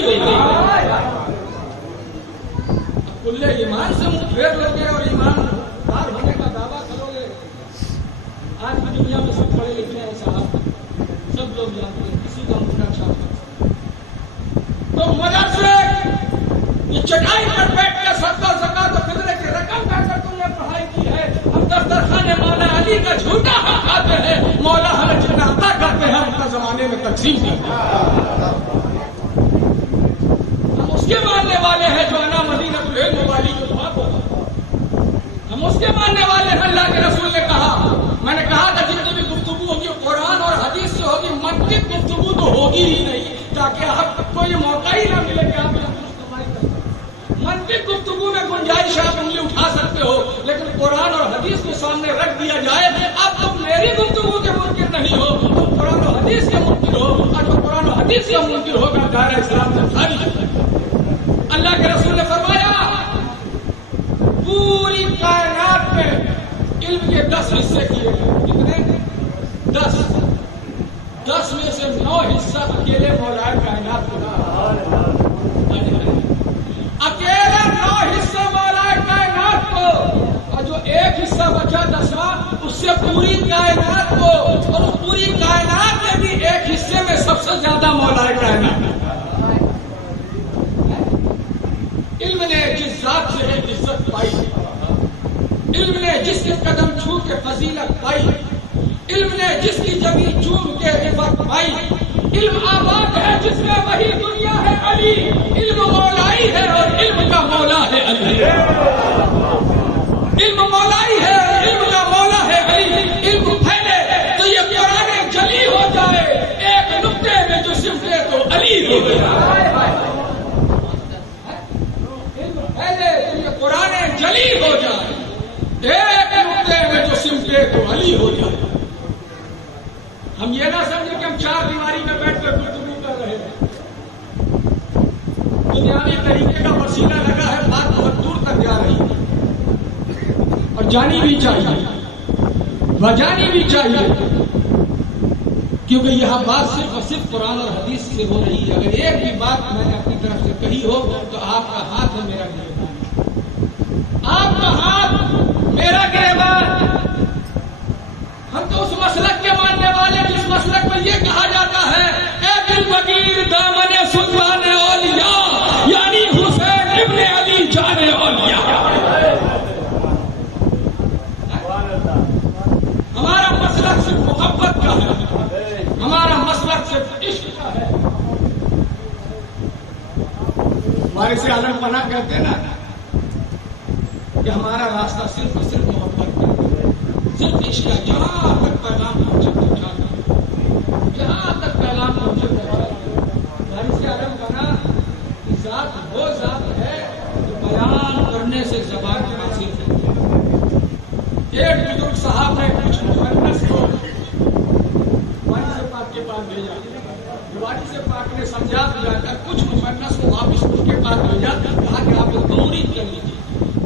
کل ایمان سے منہ پھیر لو گے اور ایمان دار ہونے کا دعویٰ کرو گے. آج کی دنیا میں سب پڑھے لکھے ہیں صاحب, سب لوگ جانتے ہیں, کسی کا منہ چھاپا. تو مدرسے یہ چٹائی پر بیٹھ کر صدقہ زکات و فطرے کی رقم کر کر تم نے پڑھائی کی ہے. ہم دفترخانے مولا علی کا جھوٹا حق کھاتے ہیں, مولا ہمیں جتنا عطا کرتے ہیں ہم کا زمانے میں تقسیم کرتے ہیں. ہم اس کے ماننے والے ہیں جو انا مدینہ العلم والی جو دعا کو, ہم اس کے ماننے والے ہیں. اللہ کے رسول نے کہا, میں نے کہا تھا جتنی بھی گفتگو ہوگی قرآن اور حدیث سے ہوگی, منطق گفتگو تو ہوگی ہی نہیں, تاکہ آپ کو یہ موقع ہی نہ ملے کہ آپ منطق گفتگو میں گنجائش آپ انگلی اٹھا سکتے ہو, لیکن قرآن اور حدیث کو سامنے رکھ دیا جائے. اب تم میری گفتگو کے منکر نہیں ہو, تم قرآن و حدیث کے منکر ہو, اور جو قرآن و حدیث کا منکر ہوگا دائرہ اسلام سے خارج ہے. اللہ کے رسول نے فرمایا پوری کائنات میں علم کے 10 حصے کیے گئے. کتنے؟ 10 میں سے 9 حصہ اکیلے مولا کائنات کو, اکیلے 9 حصے مولا کائنات کو, اور جو ایک حصہ بچا 10واں اس سے پوری کائنات کو, اور اس پوری کائنات میں بھی ایک حصے میں سب سے زیادہ مولا کائنات. علم نے جس ذات سے ہے عزت پائی, علم نے جس کے قدم چھو کے فضیلت پائی, علم نے جس کی زمین چوم کے عفت پائی, علم آباد ہے جس میں وہی دنیا ہے علی. علم مولائی ہے اور علم کا مولا ہے علی. علم مولائی ہے اور علم کا مولا ہے علی. علم پھیلے تو یہ قرآن جلی ہو جائے, ایک نقطے میں جو سمٹے تو علی ہو جائے. علم پھیلے تو یہ قرآن جلی ہو جائے, ایک نقطے میں جو سمٹے تو علی ہو جائے. ہم یہ نہ سمجھیں کہ ہم 4 دیواری میں بیٹھ کر گفتگو کر رہے ہیں. دنیاوی طریقے کا وسیلہ لگا ہے, بات بہت دور تک جا رہی ہے اور جانی بھی چاہیے, بجانی بھی چاہیے, کیونکہ یہاں بات صرف اور صرف قرآن اور حدیث سے ہو رہی ہے. اگر ایک بھی بات میں نے اپنی طرف سے کہی ہو تو آپ کا ہاتھ ہے میرا گریبان, آپ کا ہاتھ میرا گریبان. ہم تو اس مسلک کے ماننے والے جس مسلک میں یہ کہا جاتا ہے اے دل بگیر دامن سلطان اولیاء, یعنی حسین ابن علی جان اولیاء. ہمارا مسلک صرف محبت کا ہے, ہمارا مسلک صرف عشق کا ہے. وارث عالم پناہ کہتے ہیں نا کہ ہمارا راستہ صرف اور صرف محبت کا ہے, صرف عشق کا. جہاں تک پیغام پہنچا, جہاں تک پیغام پہنچا. وارث عالم پناہ کی ذات وہ ذات ہے جو بیان کرنے سے زبان حاصل کرتی ہے. ایک بزرگ صاحب نے کچھ مخنث کو وارث پاک کے پاس بھیجا, وارث پاک نے سمجھا دیا کر کچھ مخنث کو واپس اس کے پاس بھیجا, کہا کہ آپ ان کو مرید کر لیجیے.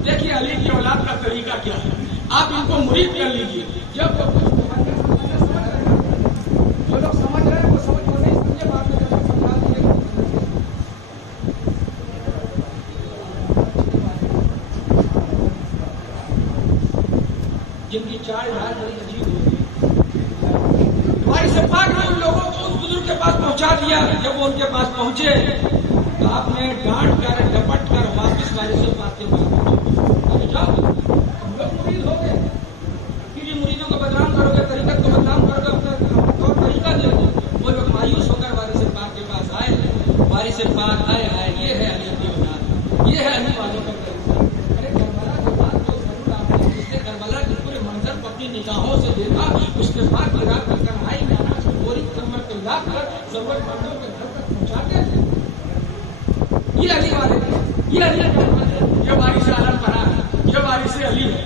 دیکھیے علی کی اولاد کا طریقہ کیا ہے, آپ ان کو مرید کر لیجیے. جب وہ کچھ چار اظہار بڑی عجیب ہوتی ہے. وارث پاک نے ان لوگوں کو اس بزرگ کے پاس پہنچا دیا. جب وہ ان کے پاس پہنچے تو آپ نے ڈانٹ کر ڈپٹ کر واپس وارث پاک کے پاس پہنچے. جاؤ ہم لوگ مرید ہو گئے. کیونکہ مریدوں کو بدنام کرو گے, طریقت کو بدنام کرو گے, اپنا طور طریقہ دے دو. وہ لوگ مایوس ہو کر وارث پاک کے پاس آئے. وارث پاک آئے یہ ہے علی کی اولاد, یہ ہے علی والوں کا طریقہ. ارے کربلا کی بات تو ضرور آپ نے, جس نے کربلا کے پورے منظر کو اپنی نگاہوں سے دیکھا, اس کے بعد کی رات میں کڑھائی میں اناج کی بوری کمر پہ لا کر ضرورت مندوں کے گھر تک پہنچاتے تھے. یہ علی والے تھے, یہ علی والے, یہ وارث عالم بنا ہے, یہ وارث علی ہے.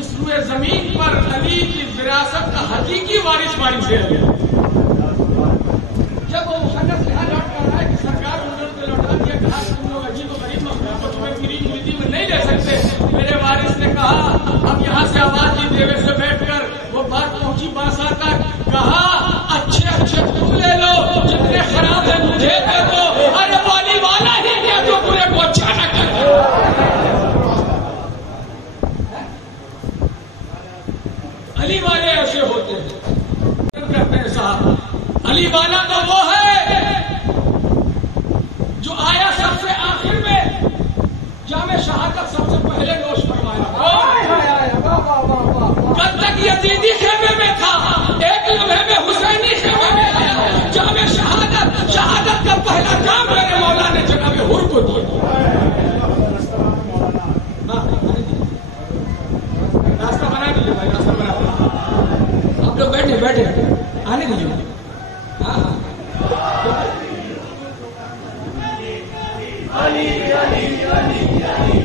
اس روئے زمین پر علی کی وراثت کا حقیقی وارث وارث علی ہے. جب وہ مصنف یہاں لوٹ کر آئے کہ سرکار انہوں نے لوٹا دیا, کہا کہ تم لوگ عجیب و غریب مخلوق کو تمہیں میری مریدی میں نہیں لے سکتے. میرے وارث نے کہا, اب یہاں سے آواز کی دیوے سے بیٹھ کر وہ بات پہنچی باسا تک. کہا اچھے اچھے تم لے لو, جتنے خراب ہیں مجھے دے دو. ارے والی والا ہی کیا جو پورے کو اچھا نہ کرے. علی والے ایسے ہوتے ہیں, کہتے ہیں صاحب علی والا تو وہ ہے جو آیا سب سے آخر میں, جامع شہادت سب سے پہلے نوش فرمایا. کل تک یزیدی خیمے میں تھا, ایک لمحے میں حسینی خیمے میں آیا. جامع شہادت, شہادت کا پہلا کام میرے مولا نے جناب حر کو دیا. راستہ بنا دیجیے بھائی, راستہ بنا دیجیے. آپ لوگ بیٹھے بیٹھے آنے دیجیے. ہاں ہاں علی علی علی علی علی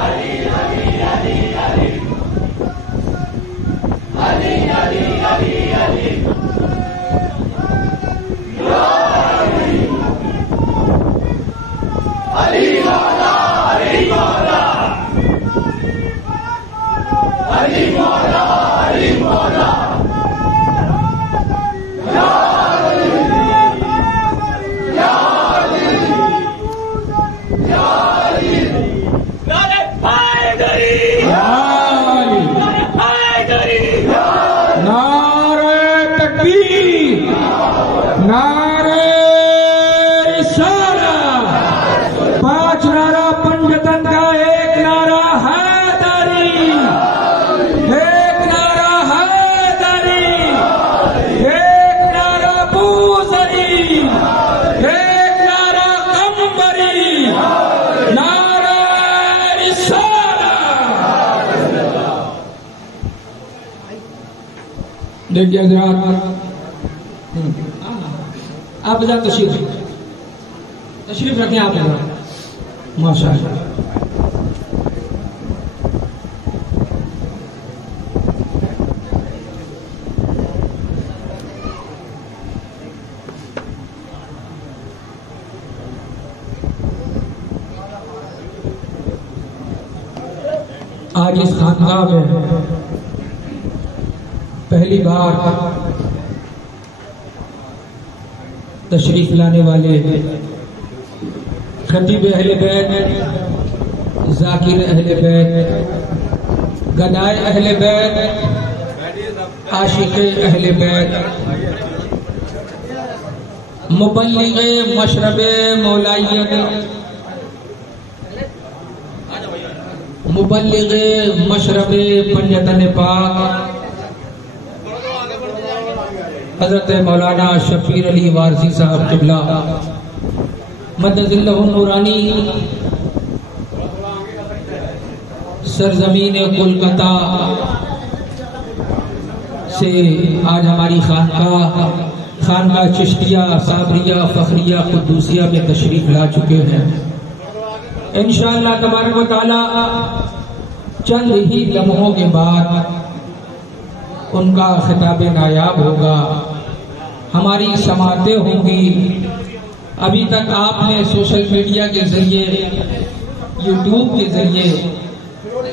علی علی علی علی علی علی علی علی مولا علی مولا علی مولا علی مولا دیکھیے حضرات, آپ ذرا تشریف رکھیں. آپ ذرا ماشاء اللہ. آج اس خانقاہ میں پہلی بار تشریف لانے والے خطیب اہل بیت, ذاکر اہل بیت, گدائے اہل بیت, عاشق اہل بیت, مبلغ مشرب مولائیت, مبلغ مشرب پنجتن پاک حضرت مولانا شفیع علی وارثی صاحب قبلہ مدد اللہ نورانی, سرزمین کولکاتہ سے آج ہماری خانقاہ چشتیہ صابریہ فخریہ قدوسیہ میں تشریف لا چکے ہیں. انشاءاللہ تبارک و تعالی چند ہی لمحوں کے بعد ان کا خطاب نایاب ہوگا, ہماری سماعتیں ہوں گی. ابھی تک آپ نے سوشل میڈیا کے ذریعے, یوٹیوب کے ذریعے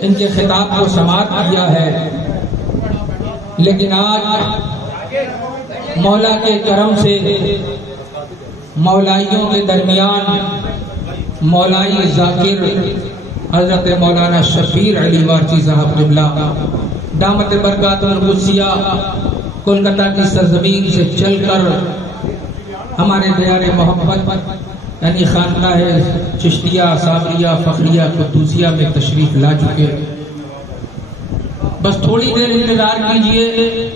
ان کے خطاب کو سماعت کیا ہے, لیکن آج مولا کے کرم سے مولائیوں کے درمیان مولائی ذاکر حضرت مولانا شبیر علی وارثی صاحب قبلہ دامت برکاتہ القدسیہ کولکتہ کی سرزمین سے چل کر ہمارے دیار محبت یعنی خانقاہ چشتیہ صابریہ فخریہ قدوسیہ میں تشریف لا چکے. بس تھوڑی دیر انتظار کیجئے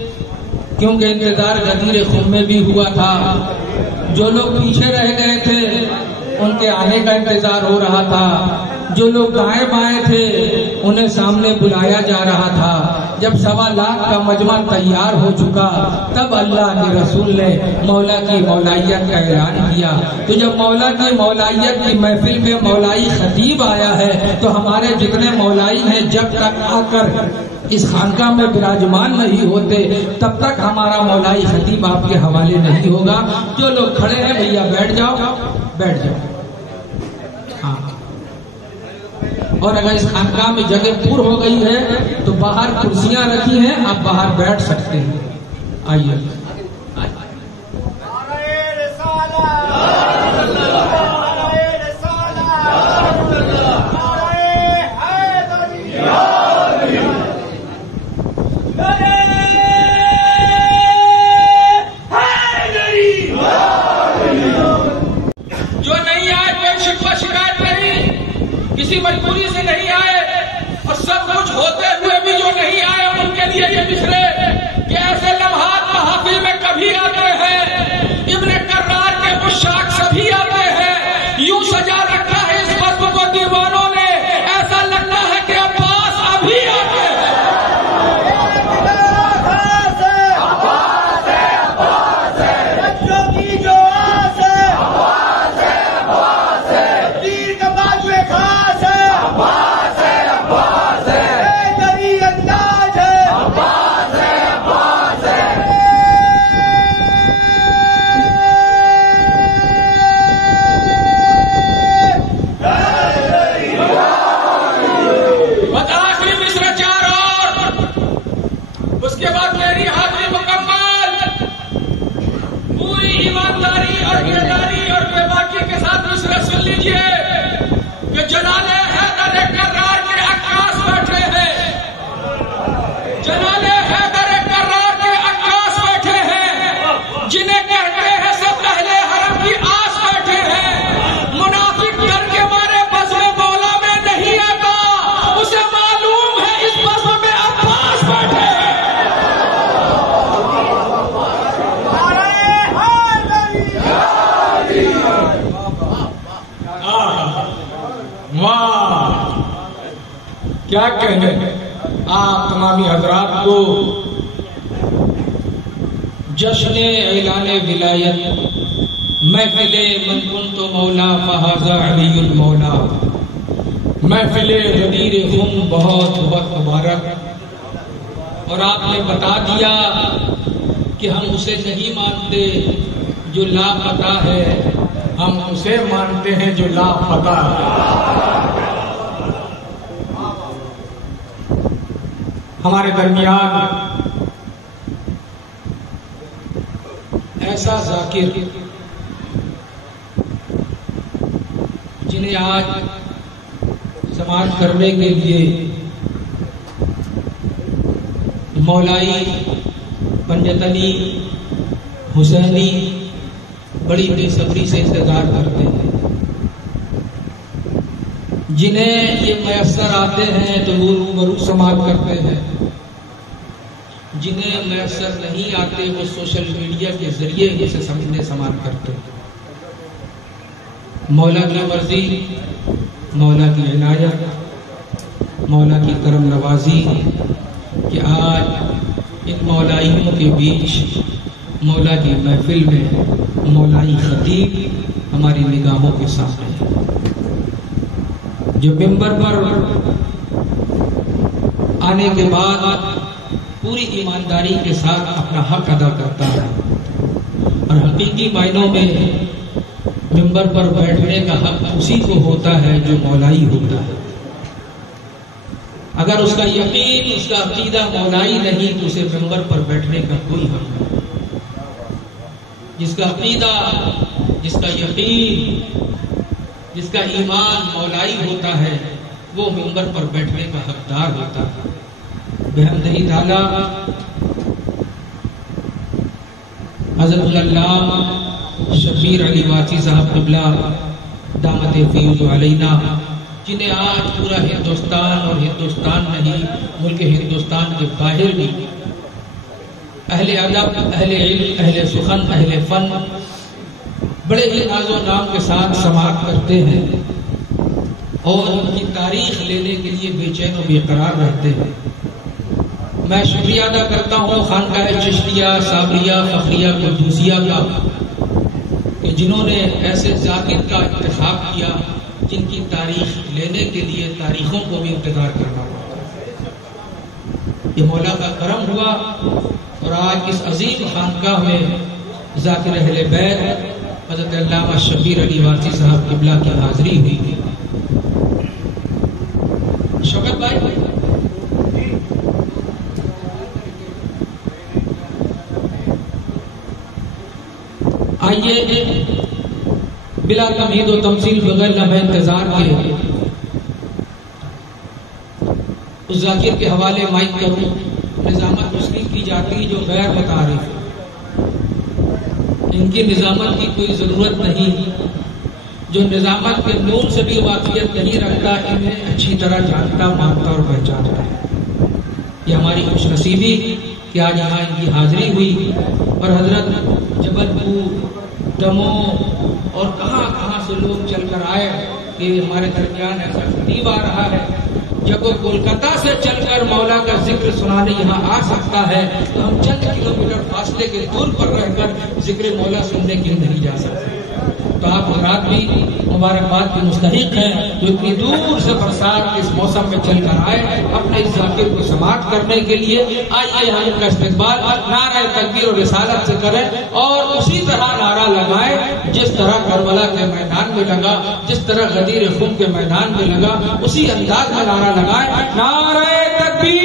کیونکہ انتظار غدیر خم میں بھی ہوا تھا. جو لوگ پیچھے رہ گئے تھے ان کے آنے کا انتظار ہو رہا تھا. جو لوگ دائیں بائیں تھے انہیں سامنے بلایا جا رہا تھا. جب 1.25 لاکھ کا مجمع تیار ہو چکا تب اللہ کے رسول نے مولا کی مولائیت کا اعلان کیا. تو جب مولا کی مولائیت کی محفل میں مولائی خطیب آیا ہے تو ہمارے جتنے مولائی ہیں جب تک آ کر اس خانقاہ میں براجمان نہیں ہوتے تب تک ہمارا مولائی خطیب آپ کے حوالے نہیں ہوگا. جو لوگ کھڑے ہیں بھیا بیٹھ جاؤ بیٹھ جاؤ. ہاں اور اگر اس خانقاہ میں جگہ پور ہو گئی ہے تو باہر کرسیاں رکھی ہیں آپ باہر بیٹھ سکتے ہیں. آئیے مجبوری سے نہیں آئے اور سب کچھ ہوتے ہوئے بھی جو نہیں آئے ان کے لیے یہ بچھڑے کہ ایسے لمحات محافل میں کبھی آتے ہیں. ابن کرار کے مشاق سبھی آتے ہیں. یوں سجا رکھا ہے اس بزم کو دیوانوں نے ایسا لگتا ہے کہ عباس ابھی آتے ہیں. کیا کہنے آپ تمامی حضرات کو جشن اعلان ولایت محفل من کنت مولا فہذا علی المولا محفل غدیر خم بہت بہت مبارک. اور آپ نے بتا دیا کہ ہم اسے نہیں مانتے جو لاپتہ ہے, ہم اسے مانتے ہیں جو لاپتہ ہے. ہمارے درمیان ایسا ذاکر جنہیں آج سماعت کرنے کے لیے مولائی پنجتنی حسینی بڑی بے صبری سے انتظار کرتے ہیں. جنہیں یہ میسر آتے ہیں تو وہ روبرو سماعت کرتے ہیں. جنہیں میسر نہیں آتے وہ سوشل میڈیا کے ذریعے اسے سمجھنے سماعت کرتے ہیں. مولا کی مرضی, مولا کی عنایت, مولا کی کرم نوازی کہ آج ان مولائیوں کے بیچ مولا کی محفل میں مولائی خطیب ہماری نگاہوں کے سامنے ہے, جو ممبر پر آنے کے بعد پوری ایمانداری کے ساتھ اپنا حق ادا کرتا ہے. اور حقیقی معنوں میں ممبر پر بیٹھنے کا حق اسی کو ہوتا ہے جو مولائی ہوتا ہے. اگر اس کا یقین, اس کا عقیدہ مولائی نہیں تو اسے ممبر پر بیٹھنے کا کوئی حق نہیں. جس کا عقیدہ, جس کا یقین, جس کا ایمان مولائی ہوتا ہے وہ منبر پر بیٹھنے کا حقدار ہوتا ہے۔ بحمدہ تعالی حضرت اللہ شبیر علی واسی صاحب قبلہ دامت فیض علینا، جنہیں آج پورا ہندوستان اور ہندوستان نہیں ملک ہندوستان کے باہر بھی اہل ادب، اہل علم، اہل سخن، اہل فن بڑے ہی ناز و نام کے ساتھ سماعت کرتے ہیں اور ان کی تاریخ لینے کے لیے بے چین و بے قرار رہتے ہیں۔ میں شکریہ ادا کرتا ہوں خانقاہ چشتیہ، صابریہ، فخریہ، قدوسیہ کا کہ جنہوں نے ایسے ذاکر کا انتخاب کیا جن کی تاریخ لینے کے لیے تاریخوں کو بھی انتظار کرنا پڑتا ہے۔ یہ مولا کا کرم ہوا اور آج اس عظیم خانقاہ میں ذاکر اہل بیت حضرت علامہ شبیر علی واسی صاحب قبلہ کی حاضری ہوئی۔ شوکت بھائی آئیے بلا تمہید و تمثیل بغیر لمحہ انتظار کے اس ذاکر کے حوالے مائک کروں۔ نظامت اس کی جاتی جو غیر متعارف، ان کی نظامت کی کوئی ضرورت نہیں، جو نظامت کے نور سے بھی واقفیت نہیں رکھتا انہیں اچھی طرح جانتا، مانتا اور پہچانتا ہے۔ یہ ہماری خوش نصیبی کہ آج یہاں ان کی حاضری ہوئی اور حضرت جبل پور، دمو اور کہاں کہاں سے لوگ چل کر آئے کہ ہمارے درمیان ایسا خطیب آ رہا ہے۔ جب وہ کولکتہ سے چل کر مولا کا ذکر سنانے یہاں آ سکتا ہے تو ہم چند کلومیٹر فاصلے کے دور پر رہ کر ذکر مولا سننے کے لیے نہیں جا سکتے۔ تو آپ حضرات بھی مبارکباد کے مستحق ہیں جو اتنی دور سے برسات کے اس موسم میں چل کر آئے اپنے اس ذاکر کو سماعت کرنے کے لیے۔ آئیے ہم ان کا استقبال نعرہ تکبیر اور رسالت سے کریں اور اسی طرح نعرہ لگائیں جس طرح کربلا کے میدان میں لگا، جس طرح غدیر خون کے میدان میں لگا، اسی انداز میں نعرہ لگائیں، نعرہ تکبیر